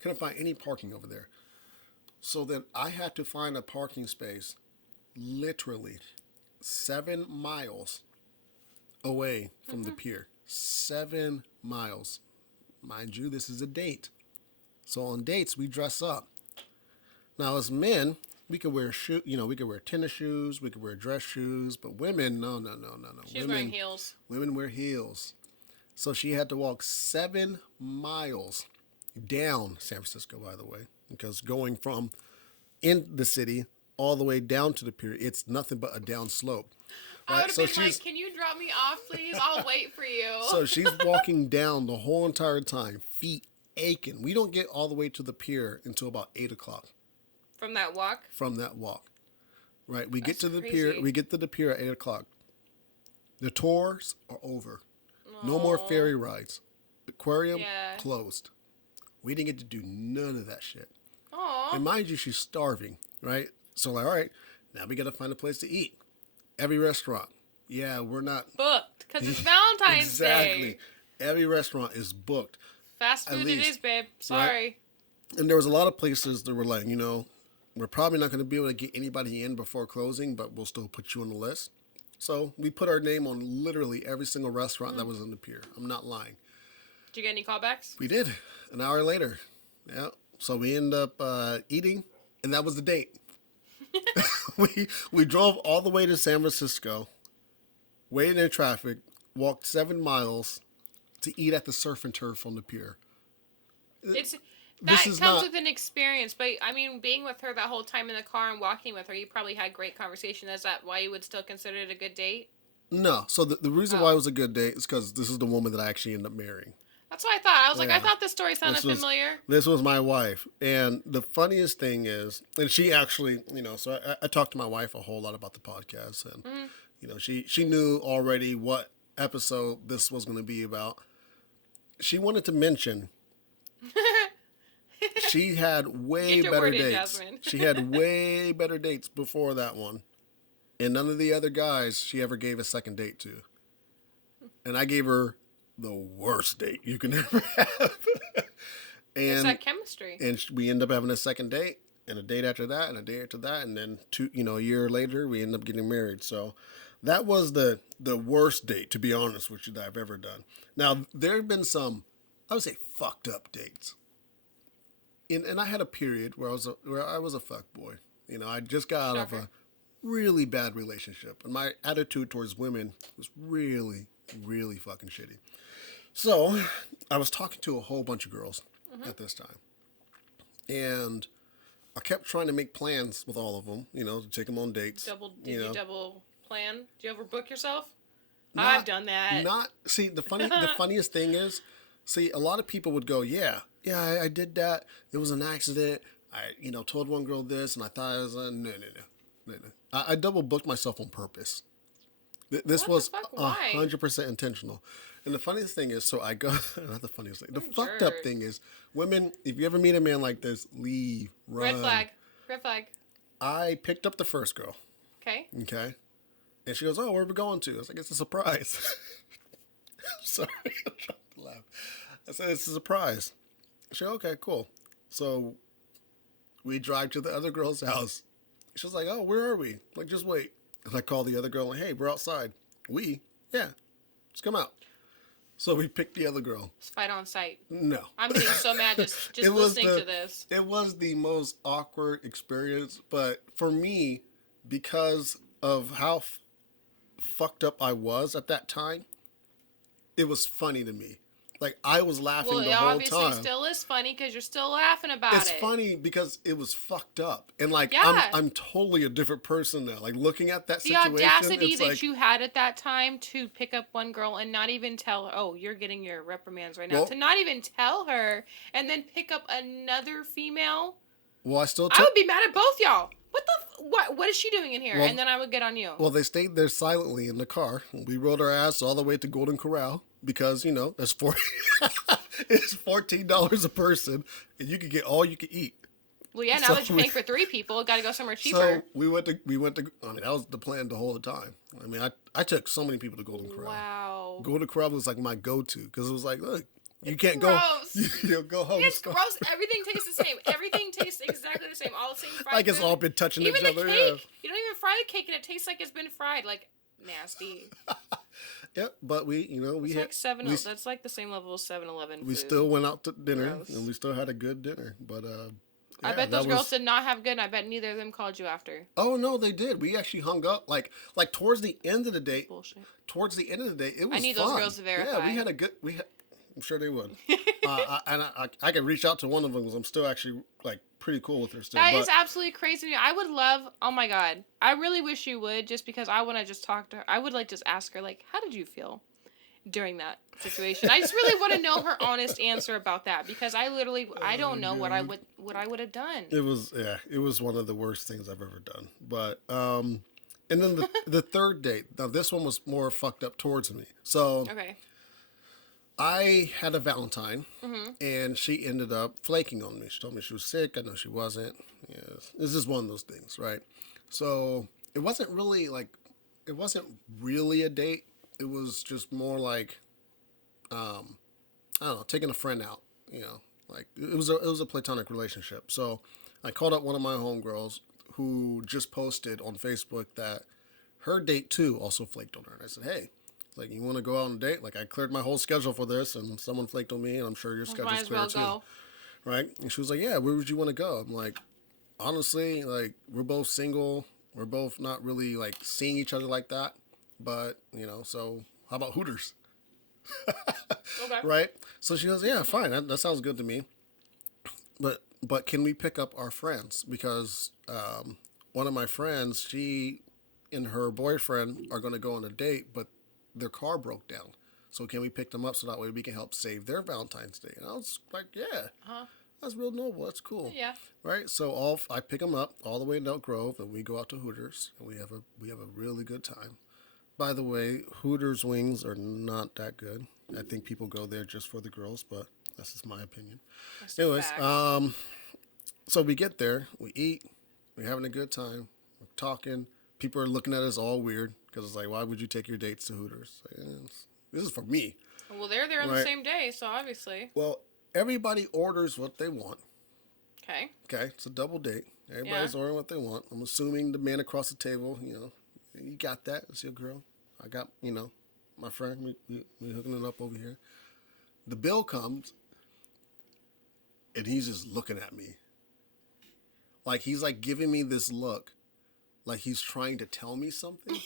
Couldn't find any parking over there, so then I had to find a parking space, literally 7 miles away from the pier. 7 miles, mind you. This is a date, so on dates we dress up. Now as men, we could wear we could wear tennis shoes, we could wear dress shoes, but women, no. She's wearing heels. Women wear heels. So she had to walk 7 miles down San Francisco, by the way, because going from in the city all the way down to the pier, it's nothing but a down slope. I Right? would have So been like, can you drop me off, please? I'll wait for you. so she's walking down the whole entire time, feet aching. We don't get all the way to the pier until about 8 o'clock. From that walk? From that walk. Right? We get That's to the crazy. pier. We get to the pier at 8 o'clock. The tours are over. No more ferry rides. Aquarium Yeah. closed. We didn't get to do none of that shit. Aw. And mind you, she's starving, right? So like, all right, now we got to find a place to eat. Every restaurant. Yeah, we're not. Booked. Because it's Valentine's Exactly. Day. Every restaurant is booked. Fast At food it least, is, babe. Sorry. And there was a lot of places that were like, we're probably not going to be able to get anybody in before closing, but we'll still put you on the list. So we put our name on literally every single restaurant that was in the pier. I'm not lying. Did you get any callbacks? We did. An hour later. Yeah. So we end up eating, and that was the date. we drove all the way to San Francisco, waited in traffic, walked 7 miles to eat at the surf and turf on the pier. It's This that is comes not- with an experience, but I mean, being with her that whole time in the car and walking with her, you probably had great conversation. Is that why you would still consider it a good date? No. So the reason why it was a good date is because this is the woman that I actually ended up marrying. That's what I thought. I was like, I Yeah. thought this story sounded This was- familiar. This was my wife. And the funniest thing is, and she actually, so I talked to my wife a whole lot about the podcast. And, she knew already what episode this was going to be about. She wanted to mention she had way Get your better word in, dates. Jasmine. She had way better dates before that one. And none of the other guys she ever gave a second date to. And I gave her the worst date you can ever have. It's that chemistry. And we end up having a second date, and a date after that, and a date after that, and then a year later, we end up getting married. So that was the worst date, to be honest with you, that I've ever done. Now, there have been some, I would say, fucked up dates. And I had a period where I was a fuck boy. I just got out of a really bad relationship, and my attitude towards women was really, really fucking shitty. So I was talking to a whole bunch of girls at this time, and I kept trying to make plans with all of them, to take them on dates. Did you double plan? Do you ever book yourself? Not- I've done that. See, the funniest thing is, a lot of people would go, yeah, I did that. It was an accident. I, told one girl this, and I thought it was no. I double booked myself on purpose. This What the was fuck? Why? 100% intentional. And the funniest thing is, so I go, not the funniest thing, the You're a fucked up jerk. thing is, women, if you ever meet a man like this, leave, run. Red flag. Red flag. I picked up the first girl, Okay. okay? And she goes, oh, where are we going to? I was like, it's a surprise. Sorry, I'm trying to laugh. I said, it's a surprise. She goes, okay, cool. So we drive to the other girl's house. She was like, oh, where are we? I'm like, just wait. And I call the other girl, like, hey, we're outside. We? Yeah. Just come out. So we picked the other girl. It's fight on sight. No. I'm getting so mad just It was listening to this. It was the most awkward experience, but for me, because of how fucked up I was at that time, it was funny to me. Like, I was laughing Well, the it whole obviously time. still is funny because you're still laughing about It's it. funny because it was fucked up, and like Yeah. I'm totally a different person now. Like, looking at that The situation, audacity it's that like, you had at that time to pick up one girl and not even tell her, oh, you're getting your reprimands right now. Well- To not even tell her and then pick up another female. well, I still I took. would be mad at both y'all. What the what is she doing in here? Well- and then I would get on you. Well, they stayed there silently in the car. We rode our ass all the way to Golden Corral because, you know, that's it's $14 a person, and you can get all you can eat. Well, yeah, now so that you're we- paying for 3 people, got to go somewhere cheaper. So we went to. I mean, that was the plan the whole time. I mean, I took so many people to Golden Corral. Wow. Golden Corral was like my go-to because it was like, look, you can't go. Gross. You go home. It's gross. Everything tastes the same. Everything tastes exactly the same. All the same fried Like it's food. all been touching Even each the other. cake. Yeah. You don't even fry the cake and it tastes like it's been fried. Like, nasty. Yep, but we It's had like 7 we, That's like the same level as 7-Eleven we food. still went out to dinner Gross. and we still had a good dinner. But I yeah, bet that those girls was- did not have good. And I bet neither of them called you after. Oh no, they did. We actually hung up like towards the end of the day. Bullshit. Towards the end of the day, it was. need fun. those girls to Yeah, verify. we had a good. I'm sure they would. I could reach out to one of them because I'm still actually like pretty cool with her still. That but, is absolutely crazy to me. I would love. Oh my god. I really wish you would, just because I want to just talk to her. I would like just ask her like, how did you feel during that situation? I just really want to know her honest answer about that because I don't know what I would have done. It was one of the worst things I've ever done. But and then the third date. Now this one was more fucked up towards me. So Okay. I had a Valentine, and she ended up flaking on me. She told me she was sick. I know she wasn't. Yes, this is one of those things, right? So it wasn't really a date. It was just more like, I don't know, taking a friend out. You know, like it was a platonic relationship. So I called up one of my homegirls who just posted on Facebook that her date too also flaked on her. And I said, hey. Like, you want to go out on a date? Like, I cleared my whole schedule for this, and someone flaked on me, and I'm sure your Might schedule's as clear well too. go. Right? And she was like, yeah, where would you want to go? I'm like, honestly, like, we're both single. We're both not really, like, seeing each other like that. But, you know, so how about Hooters? Okay. Right? So she goes, yeah, fine. That sounds good to me. But can we pick up our friends? Because one of my friends, she and her boyfriend are going to go on a date, but their car broke down. So can we pick them up so that way we can help save their Valentine's Day? And I was like, yeah, that's real noble. That's cool. Yeah. Right. So I pick them up all the way in Elk Grove, and we go out to Hooters, and we have a really good time. By the way, Hooters wings are not that good. I think people go there just for the girls, but that's just my opinion. That's a Anyways, fact. so we get there, we eat, we're having a good time, we're talking. People are looking at us all weird because it's like, why would you take your dates to Hooters? Like, this is for me. Well, they're there on the Right. same day, so obviously. Well, everybody orders what they want. Okay. Okay, it's a double date. Everybody's ordering what they want. I'm assuming the man across the table, you got that. It's your girl. I got, my friend. We hooking it up over here. The bill comes, and he's just looking at me. Like, he's like giving me this look. Like he's trying to tell me something.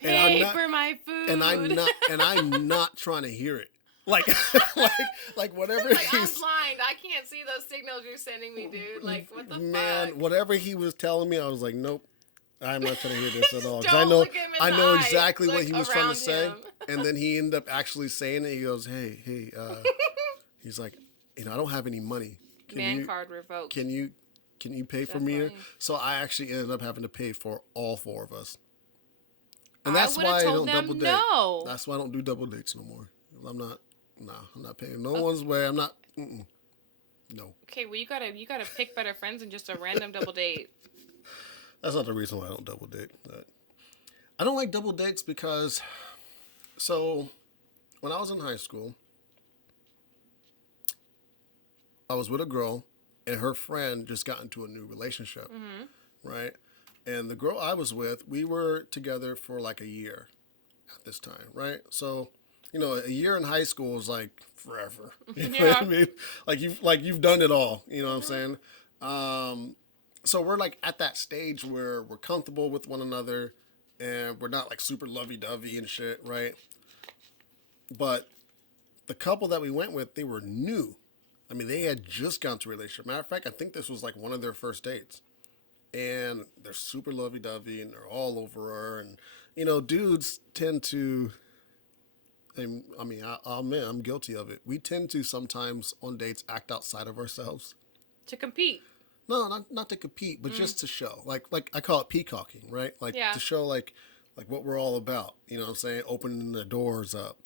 And Hey, I'm not- for my food. And I'm not trying to hear it. Like like whatever Like, I'm he's blind. I can't see those signals you're sending me, dude. Like, what the man, fuck? whatever he was telling me, I was like, nope. I'm not trying to hear this at all. 'Cause Don't look him in I the know eye. exactly what Look he was trying to around say. him. And then he ended up actually saying it. He goes, hey, he's like, I don't have any money. Man card revoked. Can you pay for me? Definitely. So I actually ended up having to pay for all 4 of us. And I that's would've why I told don't them double date. no. That's why I don't do double dates no more. I'm not paying no one's way. I'm not. No, Okay, well you gotta pick better friends than just a random double date. that's not the reason why I don't double date. But I don't like double dates because, so, when I was in high school, I was with a girl, and her friend just got into a new relationship, right? And the girl I was with, we were together for like a year at this time, right? So you know, a year in high school is like forever. You know what I Yeah. mean? Like you've done it all. You know what I'm saying? So we're like at that stage where we're comfortable with one another, and we're not like super lovey dovey and shit, right? But the couple that we went with, they were new. I mean, they had just gone to a relationship. Matter of fact, I think this was like one of their first dates. And they're super lovey dovey and they're all over her. And, you know, dudes tend to, I mean, I'll admit I'm guilty of it. We tend to sometimes on dates act outside of ourselves. To compete. No, not to compete, but just to show. Like I call it peacocking, right? Like Yeah. to show like what we're all about. You know what I'm saying? Opening the doors up.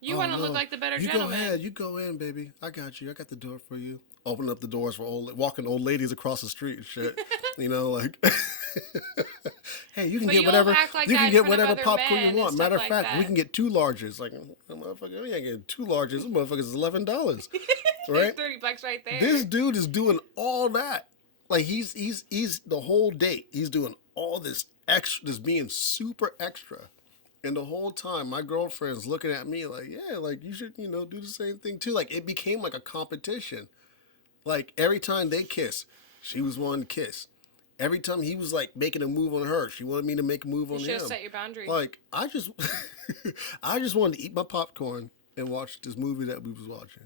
You Oh want to look no. like the better You gentleman. go ahead. You go in, baby. I got you. I got the door for you. Open up the doors for walking old ladies across the street and shit. You know, like, hey, you can But get you whatever won't act like you that can in get front of whatever other popcorn men you and want. stuff Matter of like fact, we that. can get 2 larges. Like, motherfucker, we ain't getting 2 larges. This motherfucker's $11, right? There's $30 right there. This dude is doing all that. Like he's the whole date. He's doing all this extra, just being super extra. And the whole time, my girlfriend's looking at me like, yeah, like you should, you know, do the same thing too. Like it became like a competition. Like every time they kiss, she was wanting to kiss. Every time he was like making a move on her, she wanted me to make a move You on should have him. set your boundary. Like I just, I just wanted to eat my popcorn and watch this movie that we was watching.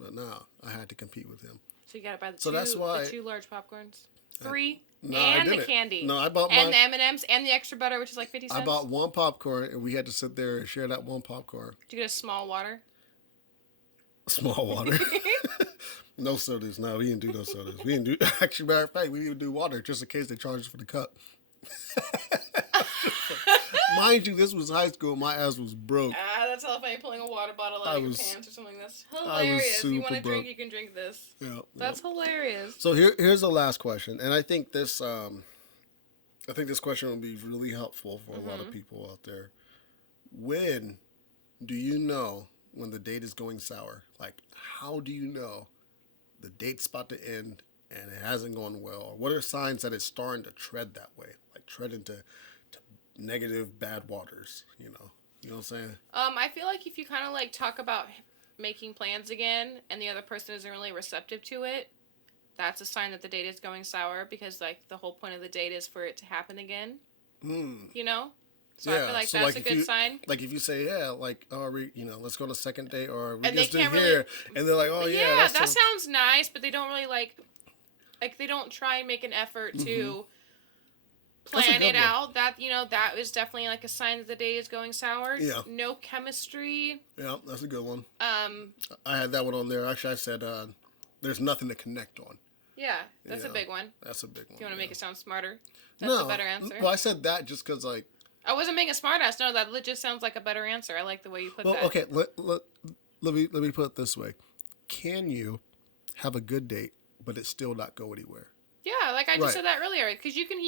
But no, I had to compete with him. So you gotta buy So that's why- the 2 large popcorns. 3. No, I and the didn't. candy. No, I bought and my- the M&Ms and the extra butter, which is like 50 cents. I bought one popcorn and we had to sit there and share that one popcorn. Did you get a small water? Small water. No sodas. No, we didn't do no sodas. We didn't do. Actually, matter of fact, we didn't do water just in case they charged us for the cup. Mind you, this was high school. My ass was broke. That's hella funny, pulling a water bottle out of your pants or something. That's I was hilarious. You want super to drink, broke. you can drink this. Yeah, That's hilarious. So here's the last question, and I think this question will be really helpful for a lot of people out there. When do you know when the date is going sour? Like, how do you know the date's about to end and it hasn't gone well? Or what are signs that it's starting to tread that way, like tread into negative, bad waters? You know what I'm saying? I feel like if you kind of like talk about making plans again and the other person isn't really receptive to it, that's a sign that the date is going sour, because like the whole point of the date is for it to happen again. You know? So I feel like that's a good sign. Like if you say, yeah, like, let's go on a second date, or we And they just do can't here, really- and they're like, oh Yeah, that so- sounds nice, but they don't really like they don't try and make an effort to That's a plan good it one. out. That, that is definitely like a sign that the date is going sour. Yeah. No chemistry. Yeah, that's a good one. I had that one on there. Actually, I said there's nothing to connect on. Yeah, that's a Yeah. big one. That's a big one. If you want to make it sound smarter, that's a better answer. Well, I said that just because, like, I wasn't being a smartass. No, that legit sounds like a better answer. I like the way you put well, that. okay, let me put it this way: can you have a good date, but it still not go anywhere? Yeah, like I just Right. said that earlier. Because you can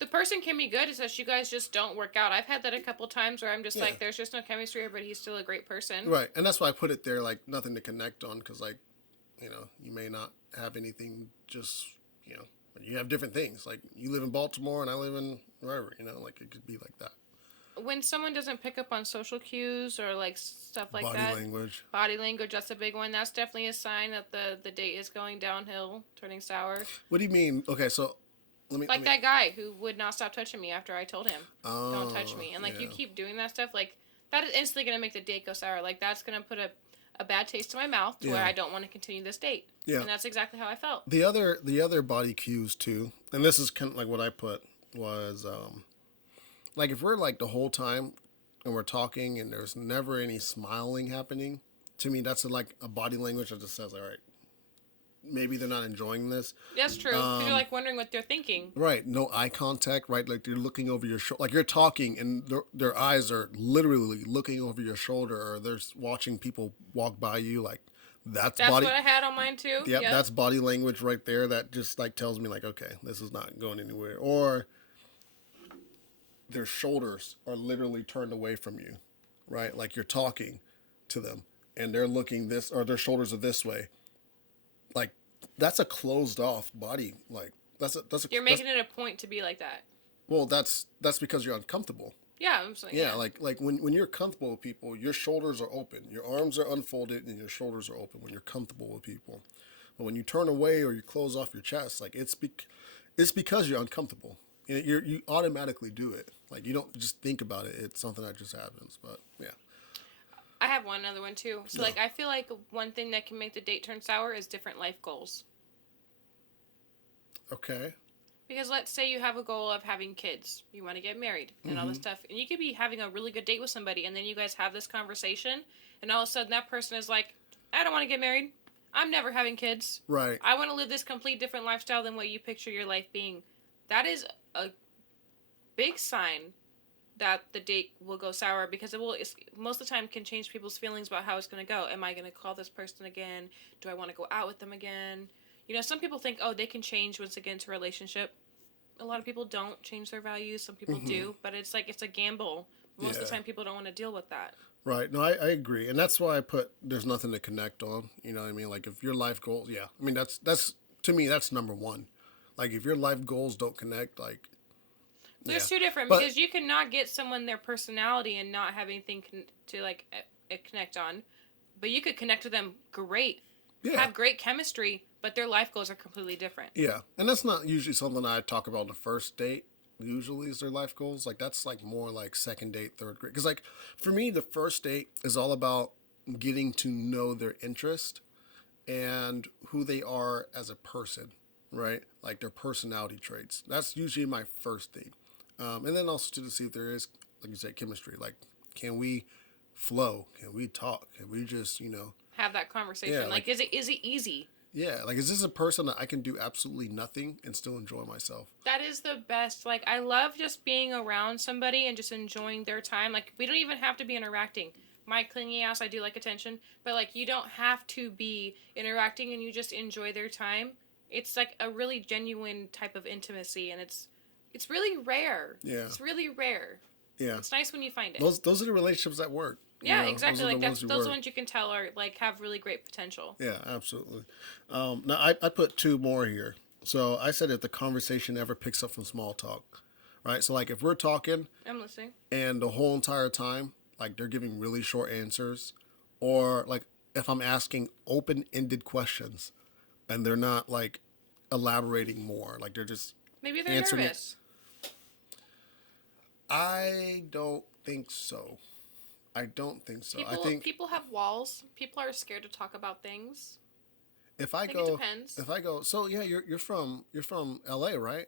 the person can be good. It's just you guys just don't work out. I've had that a couple times where I'm just Yeah. like, there's just no chemistry here, but he's still a great person. Right, and that's why I put it there, like nothing to connect on, because like, you may not have anything. Just you have different things. Like you live in Baltimore and I live in wherever. Like it could be like that. When someone doesn't pick up on social cues or like stuff like Body that, language. body language, that's a big one. That's definitely a sign that the date is going downhill, turning sour. What do you mean? Okay, so let me. Like that guy who would not stop touching me after I told him, don't touch me. And like you keep doing that stuff, like that is instantly going to make the date go sour. Like that's going to put a bad taste in my mouth to where Yeah. I don't want to continue this date. Yeah. And that's exactly how I felt. The other body cues too, and this is kind of like what I put was like if we're like the whole time and we're talking and there's never any smiling happening, to me that's like a body language that just says, all right, maybe they're not enjoying this. That's true. 'Cause you're like wondering what they're thinking. Right, no eye contact, right? Like they're looking over your shoulder, like you're talking and their eyes are literally looking over your shoulder, or they're watching people walk by you. Like that's body. What I had on mine too. Yep, that's body language right there. That just like tells me like, okay, this is not going anywhere. Or their shoulders are literally turned away from you, right? Like you're talking to them and they're looking this, or their shoulders are this way. Like that's a closed off body. Like that's a. You're making it a point to be like that. Well, that's because you're uncomfortable. Yeah, I'm saying, Yeah, like when you're comfortable with people, your shoulders are open, your arms are unfolded, and your shoulders are open when you're comfortable with people. But when you turn away or you close off your chest, like it's because you're uncomfortable. You automatically do it. Like you don't just think about it. It's something that just happens. But yeah. I have one other one too. So No. like I feel like one thing that can make the date turn sour is different life goals. Okay. Because let's say you have a goal of having kids, you want to get married and all this stuff, and you could be having a really good date with somebody, and then you guys have this conversation, and all of a sudden that person is like, I don't want to get married. I'm never having kids. Right. I want to live this complete different lifestyle than what you picture your life being. That is a big sign that the date will go sour because most of the time can change people's feelings about how it's going to go. Am I going to call this person again? Do I want to go out with them again? You know, some people think, oh, they can change once they get into a relationship. A lot of people don't change their values. Some people do, but it's like it's a gamble. Most of the time, people don't want to deal with that. Right. No, I agree, and that's why I put there's nothing to connect on. You know what I mean? Like if your life goals, yeah. I mean that's to me that's number one. Like if your life goals don't connect, like There's two different But- because you cannot get someone their personality and not have anything to like connect on, but you could connect with them great, yeah. have great chemistry, but their life goals are completely different. Yeah, and that's not usually something I talk about on the first date. Usually is their life goals. Like that's like more like second date, third grade. Because like for me, the first date is all about getting to know their interest and who they are as a person, right? Like their personality traits. That's usually my first date. And then also to see if there is, like you said, chemistry. Like, can we flow? Can we talk? Can we just, Have that conversation. Yeah, like, is it easy? yeah, like, is this a person that I can do absolutely nothing and still enjoy myself? That is the best. Like, I love just being around somebody and just enjoying their time. Like, we don't even have to be interacting. My clingy ass, I do like attention, but like, you don't have to be interacting and you just enjoy their time. It's like a really genuine type of intimacy, and it's really rare. Yeah. It's really rare. Yeah. It's nice when you find it. Those are the relationships that work. Yeah, exactly. Like those work. ones you can tell are like have really great potential. Yeah, absolutely. Now I put two more here. So I said if the conversation ever picks up from small talk, right? So like if we're talking I'm listening. and the whole entire time, like they're giving really short answers, or like if I'm asking open-ended questions and they're not like elaborating more, like they're just Maybe they're answering it. nervous. I don't think so. I don't think so. I think People have walls. People are scared to talk about things. if I think go, it depends. if I go, so yeah, you're from LA, right?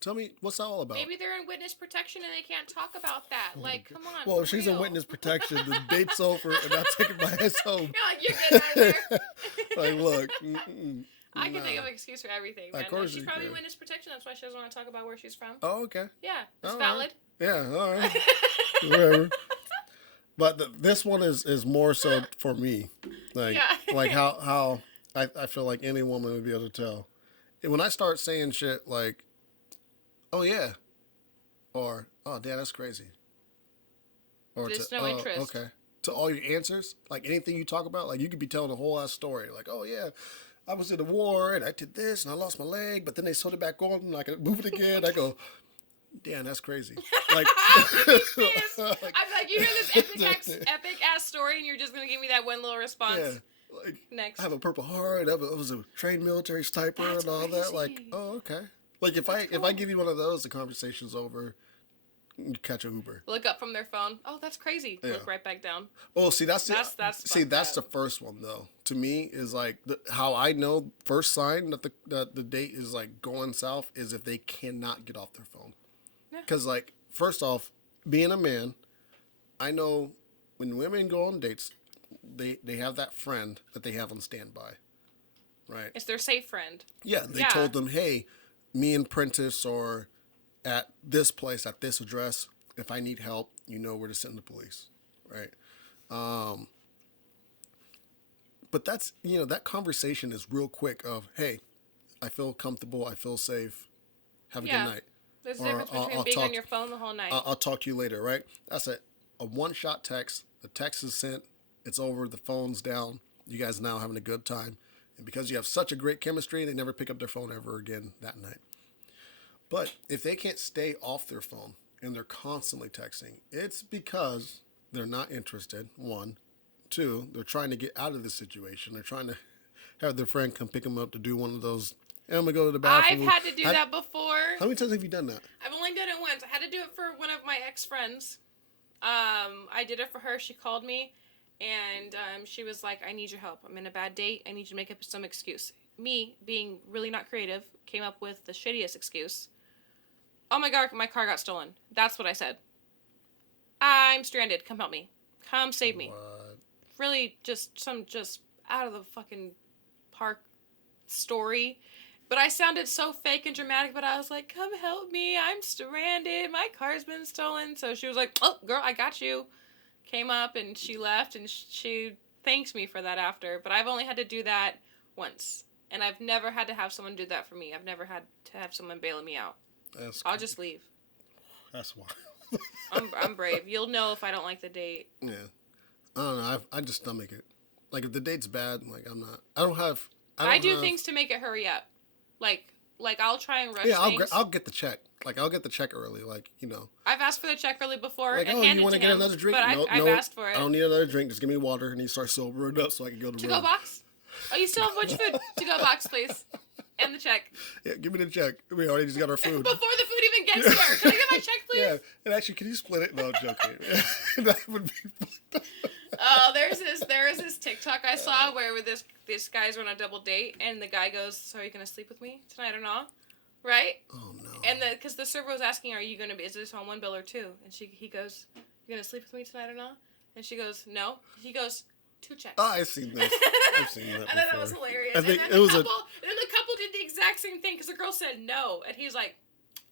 Tell me what's that all about? Maybe they're in witness protection and they can't talk about that. Like, come on. Well, for if she's real. in witness protection, the date's over, and I'm taking my ass home. You're like, you're good out there. Like, look, I can nah. think of an excuse for everything. Man. Of course She's you probably can. in witness protection. That's why she doesn't want to talk about where she's from. Oh, okay. Yeah, it's All right. valid. Yeah, all right. Whatever. But this one is more so for me, like Yeah. like how I feel like any woman would be able to tell. And when I start saying shit like, "Oh yeah," or "Oh damn, that's crazy," or There's no interest. Okay, to all your answers, like anything you talk about, like you could be telling a whole ass story, like, "Oh yeah, I was in the war and I did this and I lost my leg, but then they sewed it back on and I could move it again." I go, "Damn, that's crazy." Like, Yes. I'm like, you hear this epic ass story, and you're just gonna give me that one little response. yeah, like Next. I have a Purple Heart. I was a trained military sniper That's and all that. Like, crazy. oh okay. Like if I give you one of those, the conversation's over. You catch an Uber. Look up from their phone. Oh, that's crazy. Yeah. Look right back down. Oh, see that's That's see fucked that's up. the first one though. To me, is like how I know first sign that the date is like going south is if they cannot get off their phone. Yeah. Because like first off, being a man, I know when women go on dates, they have that friend that they have on standby, right? It's their safe friend. Yeah, they Yeah. told them, hey, me and Prentice are at this place, at this address. If I need help, you know where to send the police, right? But that's, that conversation is real quick of, hey, I feel comfortable, I feel safe, have a Yeah. good night. There's a Or difference between I'll being on talk- your phone the whole night. I'll talk to you later, right? That's a one-shot text. The text is sent. It's over. The phone's down. You guys now having a good time. And because you have such a great chemistry, they never pick up their phone ever again that night. But if they can't stay off their phone and they're constantly texting, it's because they're not interested. One, two, they're trying to get out of the situation. They're trying to have their friend come pick them up to do one of those. And I'm gonna go to the I've bathroom. had to do that before. How many times have you done that? I've only done it once. I had to do it for one of my ex-friends. I did it for her. She called me, and she was like, I need your help. I'm in a bad date. I need you to make up some excuse. Me, being really not creative, came up with the shittiest excuse. Oh my god, my car got stolen. That's what I said. I'm stranded. Come help me. Come save me. What? Really, just out of the fucking park story. But I sounded so fake and dramatic, but I was like, come help me. I'm stranded. My car's been stolen. So she was like, oh, girl, I got you. Came up and she left and she thanked me for that after. But I've only had to do that once. And I've never had to have someone do that for me. I've never had to have someone bailing me out. I'll just leave. That's wild. I'm brave. You'll know if I don't like the date. Yeah. I don't know. I just stomach it. Like, if the date's bad, like, I'm not. I don't have. I do things to make it hurry up. Like I'll try and rush things. I'll get the check. Like, I'll get the check early. Like, you know. I've asked for the check early before Like, and oh, handed you it want to to get him. another drink? But I've asked for it. I don't need another drink. Just give me water, and he starts sobering up so I can go to To-go box? Oh, you still have much food? To-go box, please. And the check. Yeah, give me the check. We already just got our food. Before the food even gets here. Can I get my check, please? Yeah, and actually, can you split it? No, I'm joking. That would be. Oh, there is this TikTok I saw where this guys were on a double date, and the guy goes, "So are you gonna sleep with me tonight or not?" Right? Oh no. And because the server was asking, "Are you gonna be? Is this on one bill or two?" And he goes, "You gonna sleep with me tonight or not?" And she goes, "No." He goes, 2 checks. Oh, I've seen this. I've seen that before. I thought that was hilarious. I think and then the couple did the exact same thing because the girl said no, and he's like,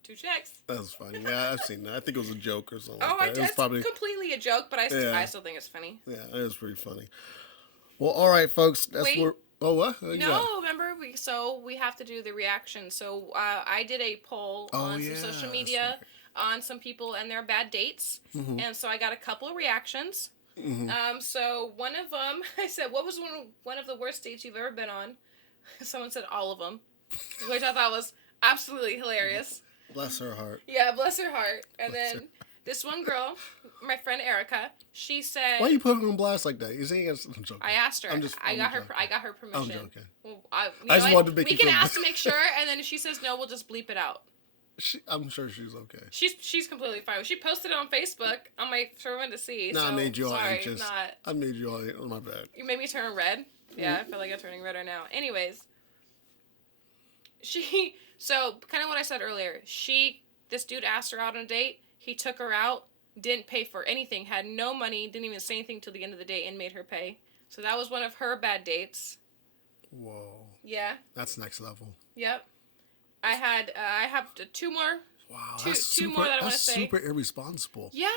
2 checks. That's funny. Yeah, I've seen that. I think it was a joke or something. Oh, like that. It was probably completely a joke, but I still think it's funny. Yeah, it was pretty funny. Well, all right, folks. That's Wait. where. Oh, what? Remember we have to do the reaction. So I did a poll on some social media on some people and their bad dates, and so I got a couple of reactions. So one of them, I said, what was one of the worst dates you've ever been on? Someone said all of them, which I thought was absolutely hilarious. Bless her heart. Yeah, bless her heart. And then this one girl, my friend Erica, she said, why you put her on blast like that? You saying I'm joking. I asked her. I got her permission. I'm joking. Well, I just wanted to make we you can feel ask to make sure, and then if she says no, we'll just bleep it out. I'm sure she's okay. She's completely fine. She posted it on Facebook on for everyone to see. No, so, I made you all sorry, anxious. I made you all. Oh, my bad. You made me turn red. Yeah, I feel like I'm turning redder now. Anyways, so kind of what I said earlier. This dude asked her out on a date. He took her out, didn't pay for anything, had no money, didn't even say anything till the end of the date, and made her pay. So that was one of her bad dates. Whoa. Yeah. That's next level. Yep. I have 2 more. Wow. Two more that I want to say. That's super irresponsible. Yeah.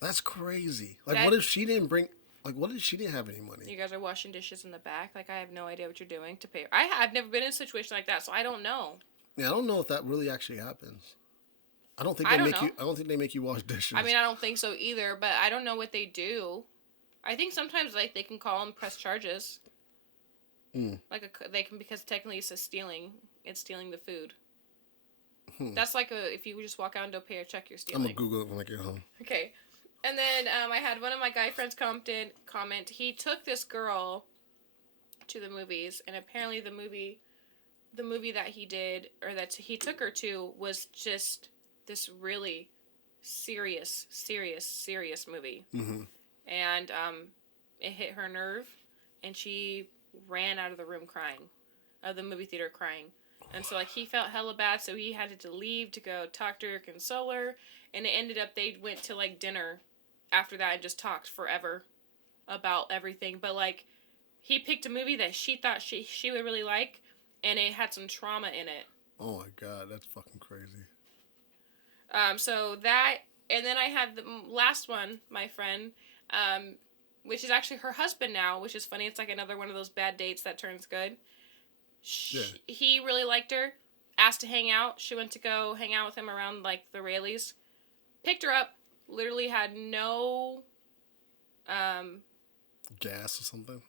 That's crazy. Like, what if she didn't bring? Like, what if she didn't have any money? You guys are washing dishes in the back. Like, I have no idea what you're doing to pay. I've never been in a situation like that, so I don't know. Yeah, I don't know if that really actually happens. I don't think they make you wash dishes. I mean, I don't think so either, but I don't know what they do. I think sometimes like they can call and press charges. They can, because technically it's stealing. It's stealing the food. That's like if you just walk out and don't pay a check, you're stealing. I'm gonna Google it when I get home. Okay, and then I had one of my guy friends comment. He took this girl to the movies, and apparently the movie that he did or that he took her to was just this really serious movie. And it hit her nerve, and she ran out of the movie theater crying. And so like he felt hella bad, so he had to leave to go talk to her, console her, and it ended up they went to like dinner after that and just talked forever about everything. But like he picked a movie that she thought she would really like, and it had some trauma in it. Oh my god, that's fucking crazy. So that, and then I had the last one, my friend, which is actually her husband now, which is funny. It's like another one of those bad dates that turns good. He really liked her, asked to hang out. She went to go hang out with him around like the Rayleighs. Picked her up, literally had no gas or something.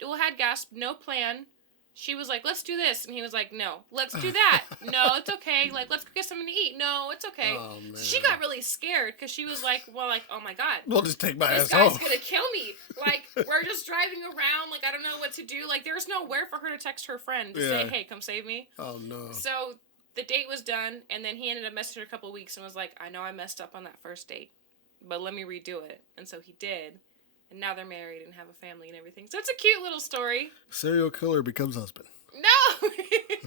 Had gas, no plan. she was like, let's do this. And he was like, no, let's do that. No, it's okay. Like, let's go get something to eat. No, it's okay. Oh, man. So she got really scared because she was like, well, like, oh my God. We'll just take my This ass guy's home. going to kill me. Like, we're just driving around. Like, I don't know what to do. Like, there's nowhere for her to text her friend to say, hey, come save me. Oh, no. So the date was done. And then he ended up messaging her a couple of weeks and was like, I know I messed up on that first date, but let me redo it. And so he did. And now they're married and have a family and everything. So it's a cute little story. Serial killer becomes husband. No!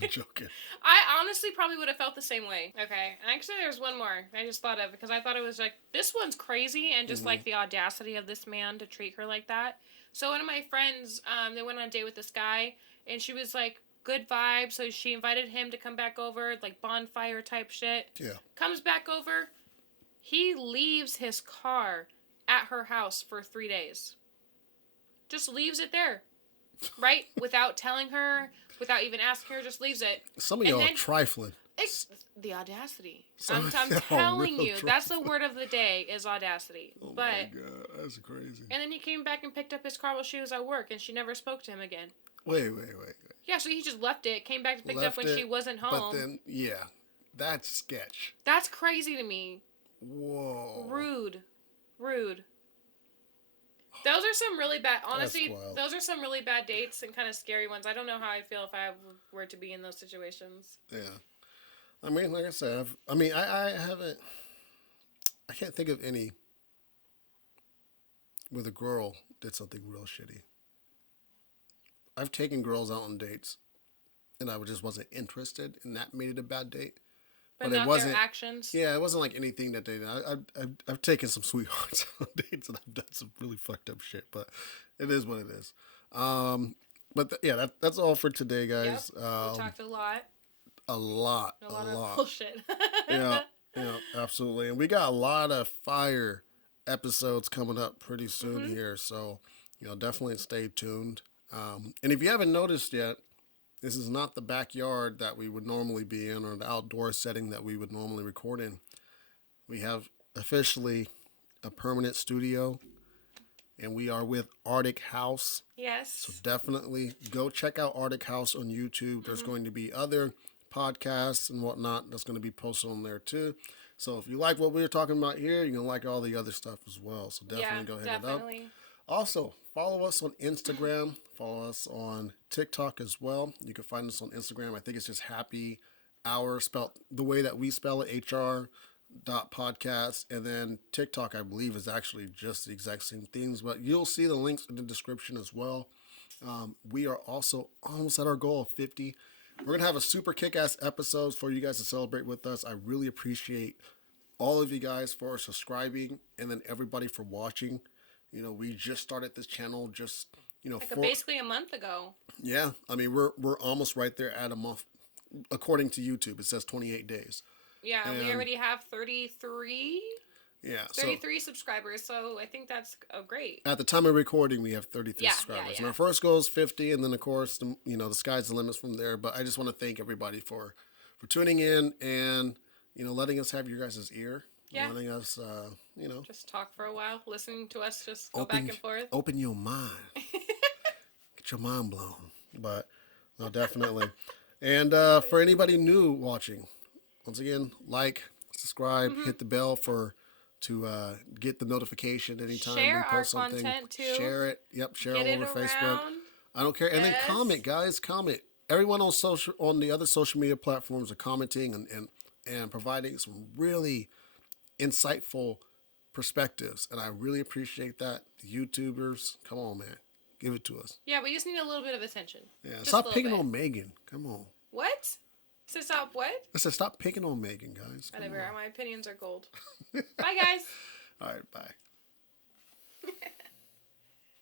I'm joking. I honestly probably would have felt the same way. Okay. And actually, there's one more I just thought of because I thought it was like, this one's crazy and just like the audacity of this man to treat her like that. So one of my friends, they went on a date with this guy and she was like, good vibe. So she invited him to come back over, like bonfire type shit. Yeah. Comes back over. He leaves his car at her house for 3 days. Just leaves it there. Right? Without telling her, without even asking her, just leaves it. Some of y'all are trifling. It's the audacity. Some I'm of y'all telling real you, that's the word of the day is audacity. Oh but my God, that's crazy. and then he came back and picked up his car while she was at work, and she never spoke to him again. Wait. Yeah, so he just left it, came back and picked up when she wasn't home. But then, yeah, that's sketch. That's crazy to me. Whoa. Rude. Those are some really bad, honestly, wild. those are some really bad dates and kind of scary ones. I don't know how I'd feel if I were to be in those situations. Yeah. I mean, like I said, I haven't, I can't think of any where the girl did something real shitty. I've taken girls out on dates and I just wasn't interested and that made it a bad date. But it not wasn't, their actions. Yeah, it wasn't like anything that they did. I've taken some sweethearts on dates and I've done some really fucked up shit, but it is what it is. That's all for today, guys. Yep. We talked a lot. A lot of bullshit. yeah, absolutely. And we got a lot of fire episodes coming up pretty soon here, so definitely stay tuned. And if you haven't noticed yet, this is not the backyard that we would normally be in or the outdoor setting that we would normally record in. We have officially a permanent studio, and we are with Arctic House. Yes. So definitely go check out Arctic House on YouTube. There's going to be other podcasts and whatnot that's going to be posted on there too. So if you like what we're talking about here, you're going to like all the other stuff as well. So definitely go hit it up. Also, follow us on Instagram. Follow us on TikTok as well. You can find us on Instagram. I think it's just Happy Hour, spelled the way that we spell it, HR.podcast. And then TikTok, I believe, is actually just the exact same things. But you'll see the links in the description as well. We are also almost at our goal of 50. We're going to have a super kick-ass episodes for you guys to celebrate with us. I really appreciate all of you guys for subscribing and then everybody for watching. We just started this channel basically a month ago. Yeah. I mean, we're almost right there at a month. According to YouTube, it says 28 days. Yeah, and we already have 33. Yeah. 33 subscribers, so I think that's great. At the time of recording, we have 33 subscribers. And our first goal is 50, and then, of course, the sky's the limit from there. But I just want to thank everybody for tuning in and, letting us have your guys' ear. Yeah. Letting us, just talk for a while, listening to us just go back and forth. Open your mind. Get your mind blown. But, no, definitely. And for anybody new watching, once again, like, subscribe, hit the bell to get the notition anytime share we post something. Share our content, too. Share it. Yep, share Get all over Facebook. I don't care. And then comment, guys. Comment. Everyone on the other social media platforms are commenting and providing some really insightful perspectives, and I really appreciate that. The YouTubers, come on, man, give it to us. Yeah, we just need a little bit of attention. Yeah, stop picking on Megan. Come on. What? So stop what? I said stop picking on Megan, guys. Whatever. My opinions are gold. Bye, guys. All right, bye.